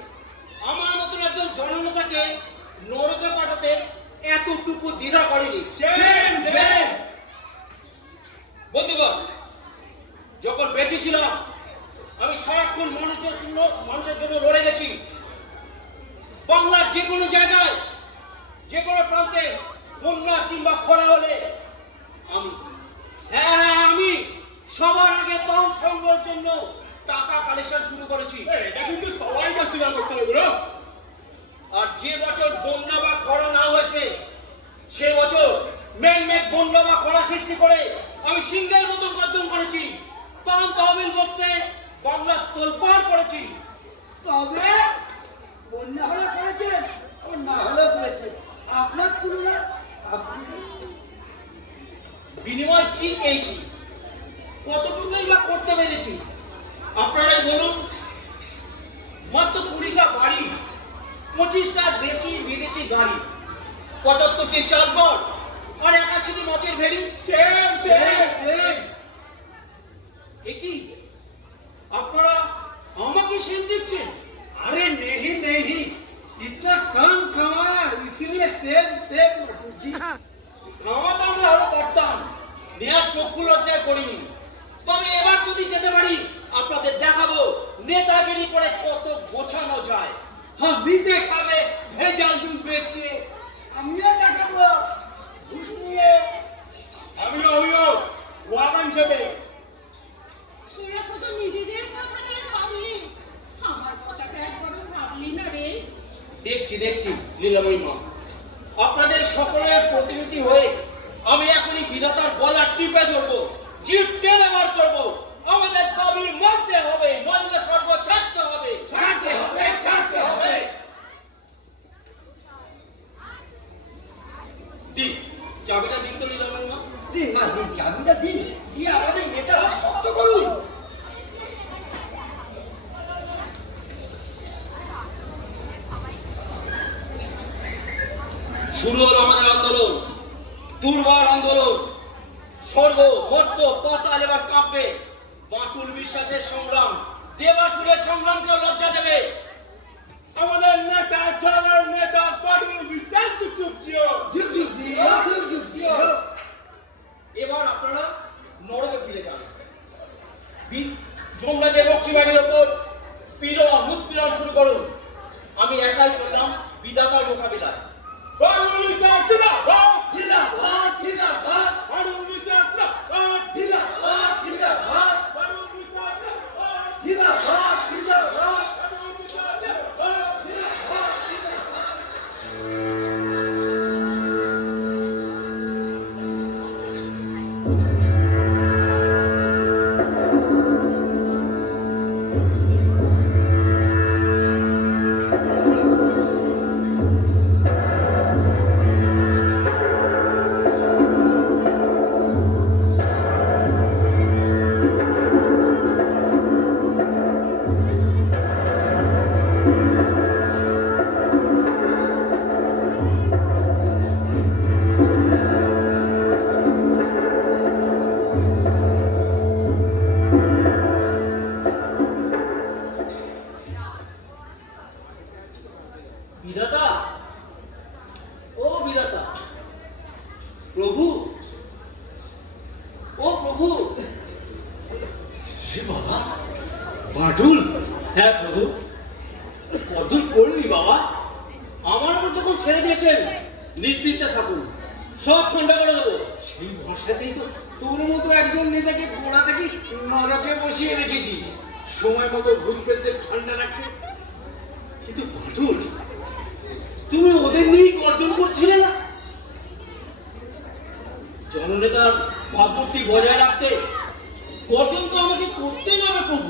আমার মতন একজন জননেতাকে নরকে পাঠাতে এতটুকু দ্বিধা করেনি। বন্ধুগণ, যখন বেঁচে ছিলাম আমি সারাক্ষণ মানুষের জন্য লড়ে গেছি। বাংলার যে কোনো জায়গায়, যে কোনো প্রান্তে বন্যা কিংবা খরা হলে আমি সবার আগে ত্রাণ সংগ্রহের জন্য টাকা কালেকশন শুরু করেছি। এটা কিন্তু সবাই কাছে করতে হবে বলো। আর যে বছর বন্যা বা খরা না হয়েছে, সে বছর ম্যানমেড বন্যা বা খরা সৃষ্টি করে আমি সিংহের মতন গর্জন করেছি। ত্রাণ তহবিল করতে বাংলা তোলপাড় করেছি। তবে বন্যা হলে করেছেন, ও না হলেও করেছেন, আপনার তুলনা আপনি বিনিময় কি পেয়েছি, কতটুকুই বা করতে পেরেছি আপনারাই বলুন। মাত্র 20টা বাড়ি, 25টার বেশি বিদেশি গাড়ি, 75টি চালঘর আর 81টি মাছের ভেড়ি। একই আপনারা আমাকে সেম দিচ্ছেন? अरे नहीं नहीं, इतना कम कमाया इसीलिए सेम सेम जी। আমাদের আমরা আরো করতাম, নেয়ার চক্ষু লজ্জায় করিনি। তবে এবার যদি যেতে পারি আপনাদের দেখাবো নেতাগিরি করে কত গোছানো যায়। हम भी देखावे भेजाल दूध बेचिए। আমিও দেখাবো ঘুষ নিয়ে। আমিও ওয়াগান যাবে। তোরা শুধু নিজেদের কথাটাই ভাবলি, আমার কথাটা একবারও ভাবলি না রে। দেখছি লীলাময়ী মা, আপনাদের সকলের প্রতিনিধি হয়ে আমি এখনই বিধাতার গলা টিপে ধরবো, জিভ টেনে বার করবো। আমাদের দাবি মানতে হবে, নইলে সর্ব ছাড়তে হবে। দিন চাবিটা দিন তো লীলাময়ী মা। দিন না দিন, চাবিটা দিন, দিয়ে আমাদের নেতারা শক্ত করুন। শুরু হলো আমাদের আন্দোলন, দুর্বার আন্দোলন। স্বর্গ মর্ত পাতাল এবার কাঁপবে। বাটুল বিশ্বাসের সংগ্রাম দেবাসুরের সংগ্রামকে লজ্জা দেবে। আমাদের নেতা জনের নেতা বাটুল বিশ্বাস এবার আপনারা নরকে ফিরে যান। যমরাজের রক্ষীবাড়ির ওপর পীড়ন উৎপীড়ন শুরু করুন। আমি একাই চললাম বিধাতার মোকাবিলায়। বাটুল বিশ্বাস জিন্দাবাদ। जिंदाबाद जिंदाबाद বাটুল বিশ্বাস জিন্দাবাদ। जिंदाबाद जिंदाबाद বাটুল বিশ্বাস জিন্দাবাদ। जिंदाबाद जिंदाबाद বাটুল বিশ্বাস জিন্দাবাদ। বিধাতা, ও বিধাতা, প্রভু, ও প্রভু। हे बाबा बाटुल হ্যাঁ প্রভু। কদুল করলি বাবা। যখন ছেড়ে দিয়েছেন নিশ্চিন্তে থাকুন, সব ঠান্ডা করে দেবো। সেই ভরসাতেই তো তোর মতো একজন নেতাকে গোড়া থেকে নরকে বসিয়ে রেখেছি, সময় মতো ভূত পেতে ঠান্ডা রাখতে। কিন্তু বাটুল, তুমি ওদের নিয়েই গর্জন করছিলে না? জননেতার ভাবমূর্তি বজায় রাখতে গর্জন তো আমাকে করতেই হবে প্রভু।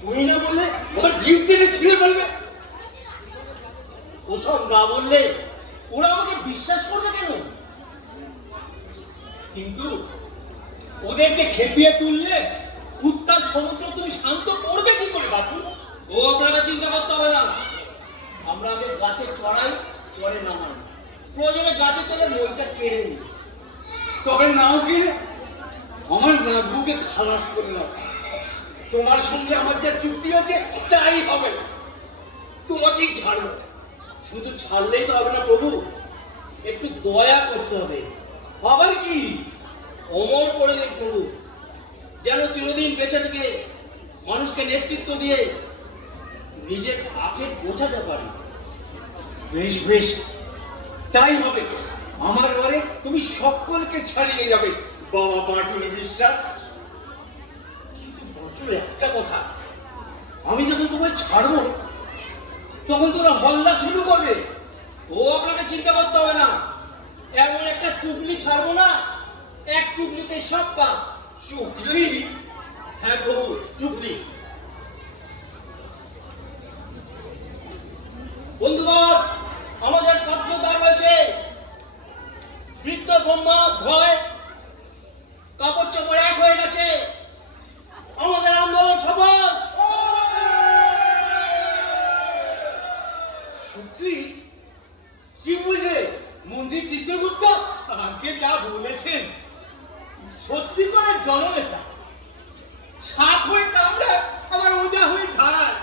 তুমি না বললে আমার জিভ টেনে ছিঁড়ে ফেলবে। ওসব না বললে ওরা আমাকে বিশ্বাস করবে কেন? কিন্তু ওদেরকে খেপিয়ে তুললে উত্তাল সমুদ্র তুমি শান্ত করবে কি করে বাপু? ও আপনারা চিন্তা করতে হবে না, আমরা আগে গাছে চড়াই, পরে নামাই, প্রয়োজনে গাছের তলার মইটা কেড়ে নিই। তবে নাও কিনে আমার নাগুকে খালাস করে দাও। তোমার সঙ্গে আমার যা চুক্তি আছে তাই হবে, তোমাকেই ছাড়বো। শুধু ছাড়লেই তো হবে না প্রভু, একটু দয়া করতে হবে। আবার কি? অমর করে দিন প্রভু, যেন চিরদিন বেঁচে থেকে মানুষকে নেতৃত্ব দিয়ে নিজের আখের বোঝাতে পারি। বেশ বেশ, তাই হবে। আমার ঘরে তুমি সকলকে ছাড়িয়ে যাবে বাবা বাটুল বিশ্বাস। কিন্তু বাটুল, একটা কথা, আমি যখন তোমায় ছাড়বো তখন তোরা হল্লা শুরু করবে। ও আপনাকে চিন্তা করতে হবে না, এমন একটা চুগলি ছাড়বো না, এক চুগলিতে সব কাজ। চুগলি? হ্যাঁ প্রভু, চুগলি। বন্ধুগণ, আমাদের কার্যতা রয়েছে। বৃদ্ধ ব্রহ্মা ভয় কাপড় চোপড় এক হয়ে গেছে, আমাদের আন্দোলন সফল। সত্যি? কি বুঝে মন্দির চিত্রগুপ্ত আগে যা বলেছেন সত্যি করে জননেতা সাপ হয়ে কামড়ে আবার ওজা হয়ে ঝাড়ায়।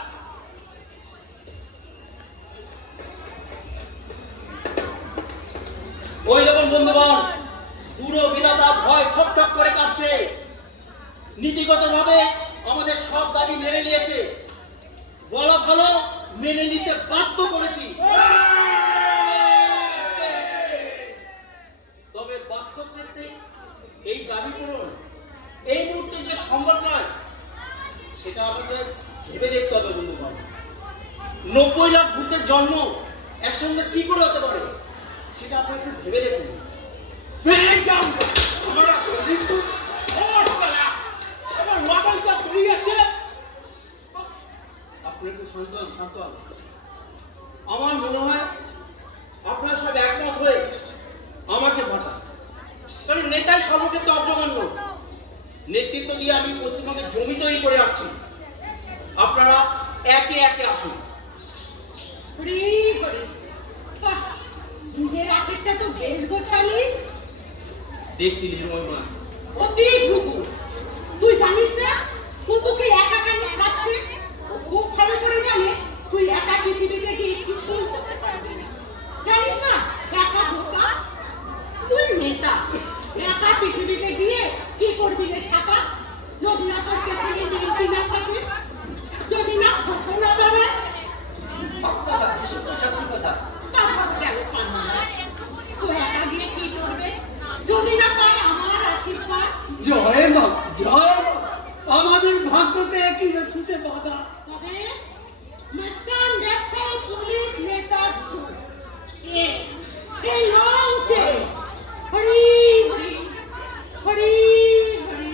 ওই দেখুন বন্ধুগণ, পুরো বিধাতা ভয় ঠক ঠক করে কাঁপছে। নীতিগতভাবে আমাদের সব দাবি মেনে নিয়েছে, বলা ভালো মেনে নিতে বাধ্য করেছি। তবে বাস্তব ক্ষেত্রে এই দাবি পূরণ এই মুহূর্তে যে সম্ভব নয়, সেটা আমাদের ভেবে দেখতে হবে বন্ধুগণ। 90 লাখ ভূতের জন্ম একসঙ্গে কি করে হতে পারে, সেটা আপনারা একটু ভেবে দেখুন। আপনার একটু শান্ত হন। আমার মনে হয় আপনারা সব একমত হয়ে আমাকে পাঠান, কারণ নেতাই সর্বক্ষেত্রে অগ্রগণ্য। নেতৃত্ব দিয়ে আমি পশ্চিমবঙ্গের জমি তৈরি করে রাখছি, আপনারা একে একে আসুন। হরি হরি, বাহ, নিজের আখেরটা তো বেশ গোছালি। দেখছি নির্মল মা, অতি ভুগু, তুই জানিস না ও তোকে একা কেন ছাড়ছে? ও খুব ভালো করে জানে তুই একা পৃথিবীতে গিয়ে কিছু করতে পারবি না। জানিস না, একা ধোকা। তুই নেতা, একা পৃথিবীতে গিয়ে কি করবি রে ছাতা? যদি না তোর পেছনে নিয়ে না থাকে, যদি না ঘোষণা দেবে, তারপর কেন কান্না? তুই একা গিয়ে কি করবে যদি না পায় আমার আশীর্বাদ? জয় মা, জয় মা, আমাদের ভাগ্যতে একই রসিতে বাধা। তবে মিস্টার ন্যাশনাল পুলিশ নেতার এই লঞ্চে হরি হরি হরি হরি,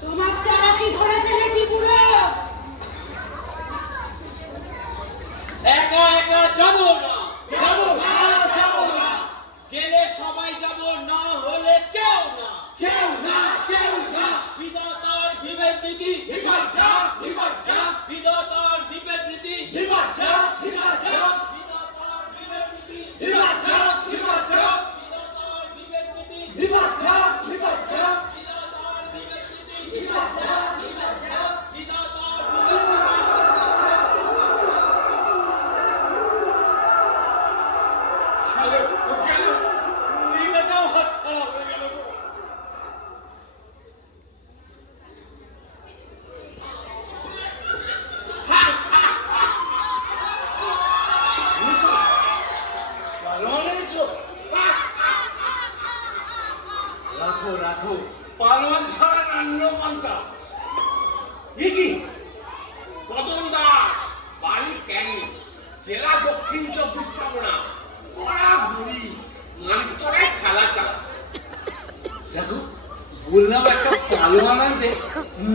তোমার চালাকি ধরে ফেলেছি পুরো। একা একা যাব না, যাবো না, যাবো না, গেলে সবাই যাব, না হলে কেউ না। কেউ না, কেউ না। বিধাতার বিভেদ নীতি, বিপর্যা, বিপর্যা, বিধাতার বিভেদ নীতি, বিপর্যা, বিপর্যা। বিধাতার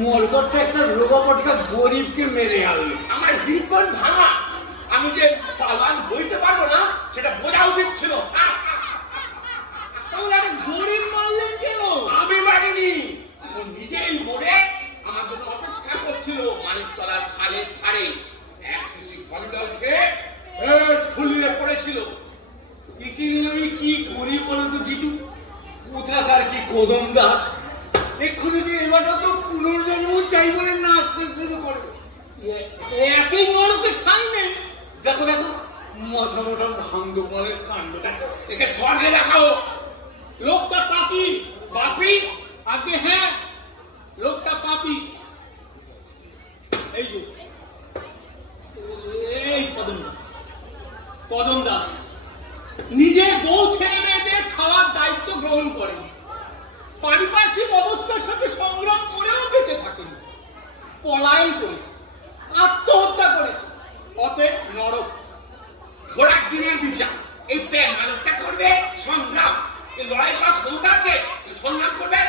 মলকটটা একটা রোগা পটকা গরিবকে মেরে আনলো। আমার হৃদয় ভাঙা, আমি যে চালান বইতে পারবো না সেটা বোঝা উচিত ছিল। তাহলে আরে গরিব মারলেন কেন? আমি মারিনি, ও নিজেই মরে আমার জন্য অপেক্ষা করছিল মানিকতলার খালের ধারে। এক শিশি খন্ডল খেয়ে ফুলিয়ে পড়েছিল। আমি কি করি বলো তো জিতু? কোথাকার কি কদম দাস এক্ষুনি যে এবারটা তো পুনর্জন্ম চাই বলে নাচতে শুরু করবে। একই নরকে ঠাঁই নেই। দেখো দেখো মাথা মোটা ভাঙ্গ বলের কাণ্ড দেখো। একে স্বর্গে দেখাও। লোকটা পাপী। বাপি আগে হ্যাঁ, লোকটা পাপী। এই যে এই কদম দাস নিজে বউ ছেলে মেয়েদের খাওয়ার দায়িত্ব গ্রহণ করেন, পারিপার্শ্বিক অবস্থার সাথে সংগ্রাম করেও বেঁচে থাকেন, পলায়ন করেছে, আত্মহত্যা করেছে, অতএব নরক। ঘোড়ার দিনের বিচার এই প্যান মানবটা করবে সংগ্রাম। এই লড়াই করার ক্ষমতা আছে, সংগ্রাম করবে।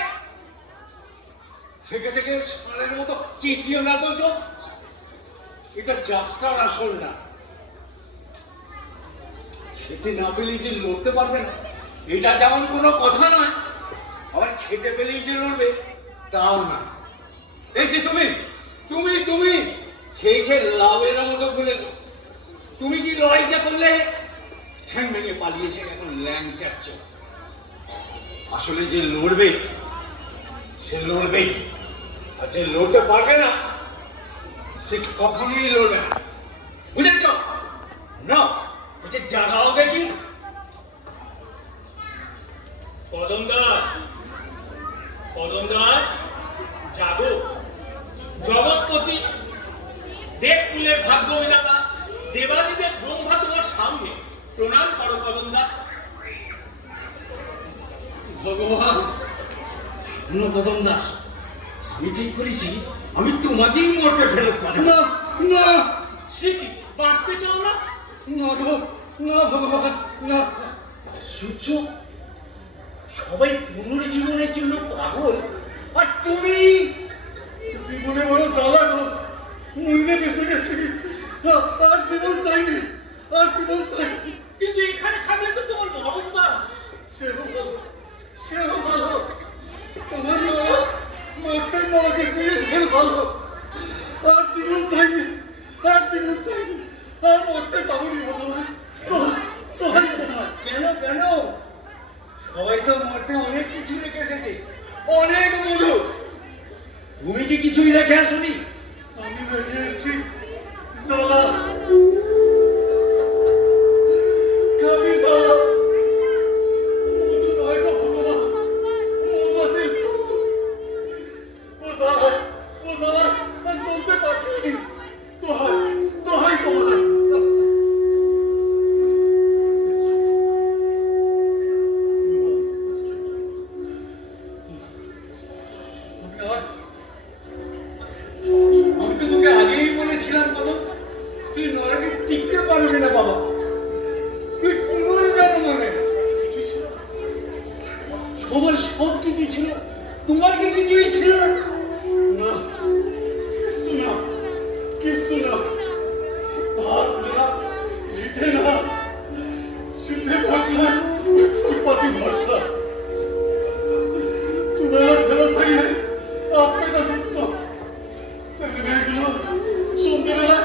থেকে থেকে সারের মতো চেঁচিয়ে না বলছো। এটা যাত্রার আসল না। খেতে না পেলেই যে লড়তে পারবে না এটা যেমন কোনো কথা নয়, আবার খেতে পেলেই যে লড়বে তাও না। এই যে তুমি তুমি তুমি খেয়ে খেয়ে লাভের মতো ঘুরেছ। তুমি কি লড়াইটা করলে? ঠ্যাং ভেঙে পালিয়েছে, এখন ল্যাংচাচ্ছ। আসলে যে লড়বে সে লড়বেই, আর যে লড়তে পারবে না সে কখনোই লড়বে না। বুঝেছ না? ওকে জাগাও দেখি। কদম দাস জাগো। জগৎপতি দেবকুলের ভাগ্য বিধাতা দেবাদিদেব ব্রহ্মা তোমার সামনে প্রণাম করো কদম দাস। ভগবান শোনো কদম দাস, আমি ঠিক করেছি আমি তোমাকেই মরতে ফেরত পাবো না। না সে কি বাঁচতে চাও না? না না ভগবান না। সূর্য, সবাই পুনর্জীবনের জন্য পাগল, আর তুমি জীবনে বড় জ্বালা গো, মূল্যে বেঁচে গেছি। আর জীবন চাইনি, আর জীবন চাইনি। কিন্তু এখানে থাকলে তো তোমার মরণ না। সেও ভালো, তোমার নরক মারতে মাকে দিয়ে ঢের ভালো। আর জীবন চাইনি, আর জীবন চাইনি, আর মরতে যাবনি ভগবান। কেন কেন? সবাই তো মরতে অনেক কিছু রেখে এসেছে, অনেক মধু। তুমি কি কিছুই রেখে আসনি? আমি রেখে এসেছি জ্বালা, কামি জ্বালা। মধু নয় গো ভগবান, মৌমাছির ফুল। ও জ্বালা আর চলতে পারছি। দোহাই দোহাই তোমার। আমি তো তোকে আগেই বলেছিলাম কদম, তুই নরকে টিকতে পারবি না বাবা। তুই পুনর্জন্ম মানে সবার সব কিছু ছিল, তোমার কি কিছুই ছিল না? কিছু না, কিছু না। ভাত না, পিঠে না, শীতে ভরসা, ফুটপাতি ভরসা। তুমি ফেরত থাকলে আপনার সত্য ছেলেমেয়েগুলো সন্ধ্যেবেলা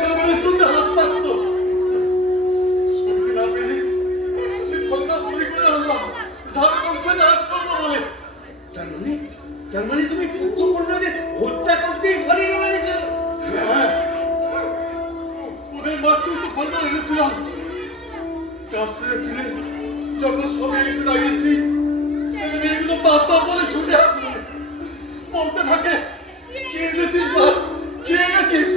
খাবারের সঙ্গে হাত পাতত। সত্যি না পেলে একশো ঘন্টা চুরি করে আনলাম ঝাড়ু বংশে নাশ করবো বলে। তার মানে তুমি পুত্র কন্যাদের হত্যা করতেই ফলে এনেছিল? হ্যাঁ, ওদের মারতেই তো ফল এনেছিলাম। কাজ ছেড়ে ফিরে যখন সবে এসে দাঁড়িয়েছি, ছেলে মেয়েগুলো বাপ বলে ছুটে আসছে, বলতে থাকে কে এনেছিস বাপ, কে এনেছিস?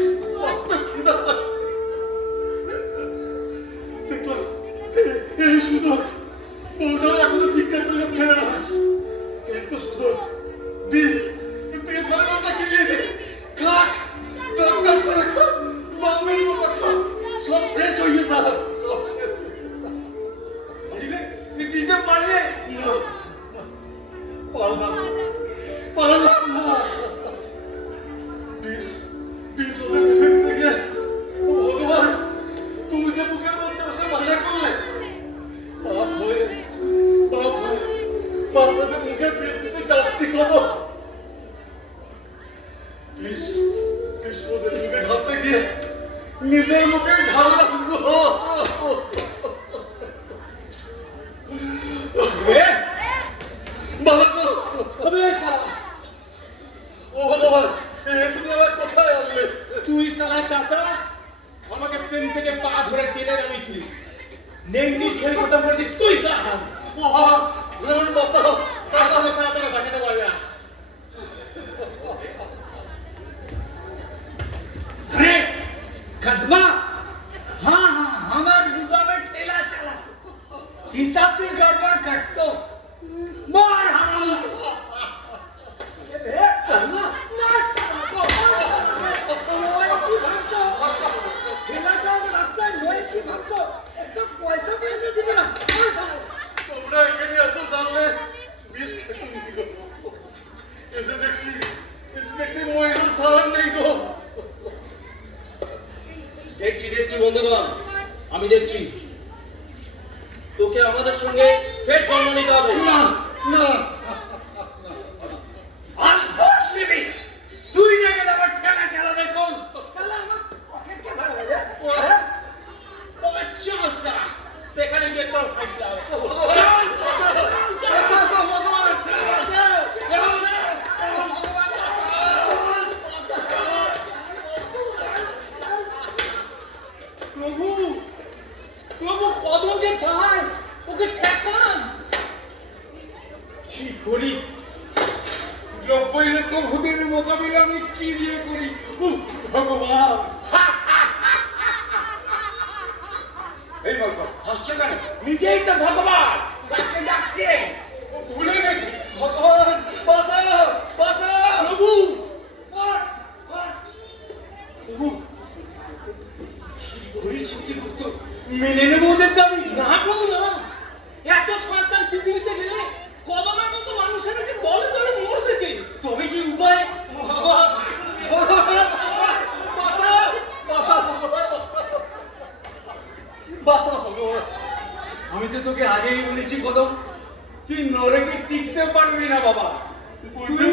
দেখলাম এই সুযোগ বউটা এখনো ভিক্ষা করে ফেরে না। এই তো সুযোগ, দি তুই ভালোটা কিনে দে, খাক টক টক করে খা, জমের মতো খা, সব শেষ হয়ে যা, সব শেষ। বুঝলে দিতে পারলে? পারলাম না, পারলাম না। দিয়ে নিজের মুখে ঢাললাম গো। বাবা গো, তবে শালা, ও ভগবান, এ তুমি আবার কোথায় আনলে? তুই শালা চাচা আমাকে প্লেন থেকে পা ধরে টেনে নামিয়েছিলিস, নেংটি খেলে কথা বলেছিস তুই শালা। ও বাবা, রোহন বাঁচাও, বাঁচাও। আসলে শালা তোকে বাঁচাতে পারবে না। अरे कदमा, हाँ हाँ हमारे गुदा में ठेला चला, हिसाब भी गड़बड़ कर तो मार हराम। ये देख कदमा, मार साला को, ओए की भागतो, ठेला चला रास्ता ओए की भागतो, एकदम पैसा भी नहीं दिया ना, मार साला। তোমরা এখানে আসো জানলে বিষ খেতুম কি গো। এসে দেখছি ময়ূর সার নেই গো। দেখছি দেখছি বন্ধুগণ, আমি দেখছি তোকে আমাদের সঙ্গে ফের জন্ম নিতে হবে। না না, আর বস নিবি, তুই জায়গায় আবার ঠেলা চালাবে কোন? শালা আমার পকেট কে ভালো লাগে, হ্যাঁ? তবে চল শালা, সেখানে গিয়ে তোর ফাইসলা হবে। চল শালা, প্রভু প্রভু কদম যে চায় ওকে ঠেকান। কি করি, 90 রকম ভূতের মোকাবিলা আমি কি দিয়ে করি? উফ, ভগবান। এই বাবা হাসছে কেন? নিজেই তো ভগবান, তাকে ডাকছে, ও ভুলে গেছে। ভগবান বাঁচাও, বাঁচাও। প্রভু প্রভু পরিচিতি করতো মেনে নেব ওদের দাবি? না প্রভু না, এত সন্তান পৃথিবীতে গেলে কদমের মতো মানুষেরা যে দলে দলে মরবে যে, তবে কি উপায়? ভগবান, ভগবান, বাঁচাও, বাঁচাও ভগবান, বাঁচাও ভগবান। আমি তো তোকে আগেই বলেছি কদম, তুই নরকে টিকতে পারবি না বাবা, বুঝতে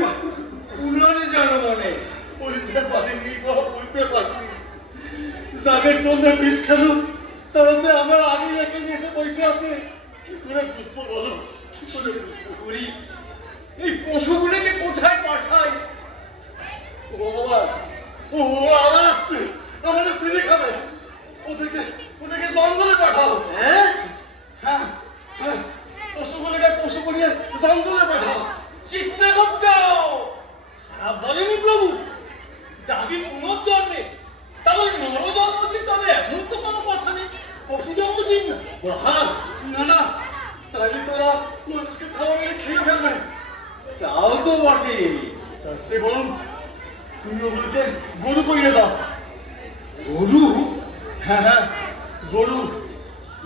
পুনর্জন্মনে। বুঝতে পারিনি গো, বুঝতে পারিনি। যাদের জন্য বিষ খেলো তারা যে আমার আগে এখানে এসে বসে আছে, কি করে বুঝবো বলো, কি করে বুঝবো? করি এই পশুগুলোকে কোথায় পাঠাই? ও ভগবান, ও আবার আসছে, আমাদের ছেলে খাবে, ওদেরকে জঙ্গলে পাঠাও। হ্যাঁ হ্যাঁ হ্যাঁ, পশুগুলিকে জঙ্গলে পাঠাও। চিত্রগুপ্ত খারাপ বলেনি প্রভু, দাবি পুনর্জন্মে, তাহলে নরজন্ম দিতে হবে এমন তো কোনো কথা নেই, পশু জন্ম দিন না। মহান, না না, তাহলে তোরা মানুষকে খাওয়া মেরে খেয়ে ফেলবে। তাও তো বটে। তার সে বরং তুমি ওগুলোকে গরু করিয়ে দাও। গরু? হ্যাঁ হ্যাঁ, গরু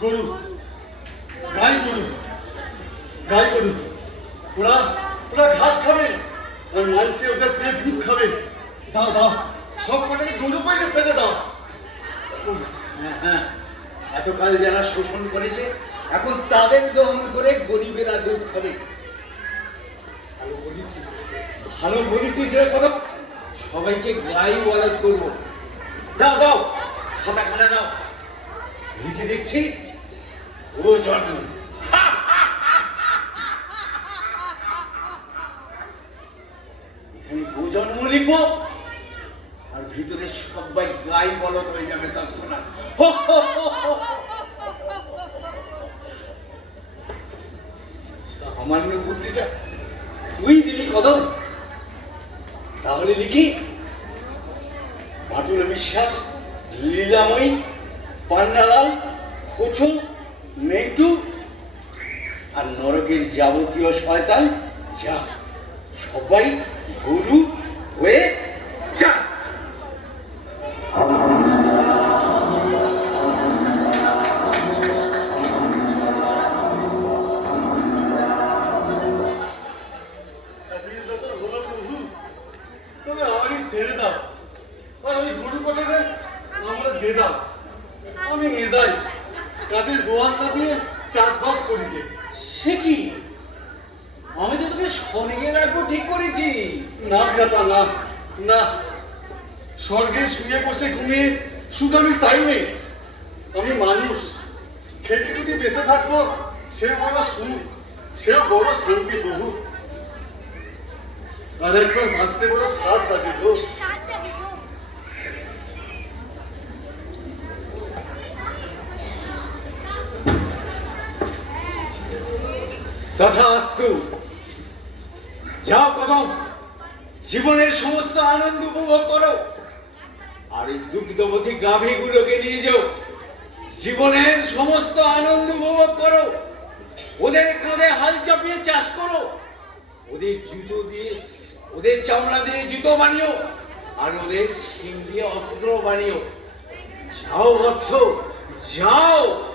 গরু, গাই গরু, গাই গরু। ওরা ওরা ঘাস খাবে আর মানসে ওদের পেট দুধ খাবে। দাও দাও, সব কটাকে গরু করিয়ে ফেলে দাও। হ্যাঁ হ্যাঁ, এতকাল যারা শোষণ করেছে এখন তাদের দমন করে গরিবেরা দুধ খাবে। ভালো বলেছিস, ভালো বলেছিস রে কথা। সবাইকে গাই ওয়ালাদ করবো। দাও দাও, খাতাখানা নাও, লিখে দেখছি ও জন্ম। এখানে গো জন্ম লিখবো আর ভিতরে সবাই গাই বলদ হয়ে যাবে তৎক্ষণাৎ। সামান্য বুদ্ধিটা তুই দিলি কদম, তাহলে লিখি বাটুল বিশ্বাস, লীলাময়ী, পান্নালাল, খোঁচো, মেঘটু আর নরকের যাবতীয় শয়তান যা, সবাই গরু হয়ে যা। তবে আমারই ছেড়ে দাও, আর ওই গরু কটাকে আমরা দিয়ে দাও। আমি নিয়ে যাই, কাজে জোয়ান চাপিয়ে চাষবাস করি গে। সে কি, আমি তো তোকে স্বর্গে রাখবো ঠিক করেছি। না বিধাতা, না না, স্বর্গে শুয়ে বসে ঘুমিয়ে শুধু আমি স্থায়ী নেই, আমি মানুষ। খেটে খুঁটি বেঁচে থাকবো, সেও বড় সুখ, সেও বড় শান্তি প্রভু। আর একবার বাঁচতে বড় স্বাদ লাগে গো। তথাস্তু। যাও কদম, জীবনের সমস্ত আনন্দ উপভোগ করো। আর এই দুগ্ধবতী গাভীগুলোকে নিয়ে যাও, জীবনের সমস্ত আনন্দ উপভোগ করো। ওদের কাঁধে হাল চাপিয়ে চাষ করো, ওদের জুতো দিয়ে, ওদের চামড়া দিয়ে জুতো বানিও, আর ওদের শিং দিয়ে অস্ত্র বানিও। যাও বৎস, যাও।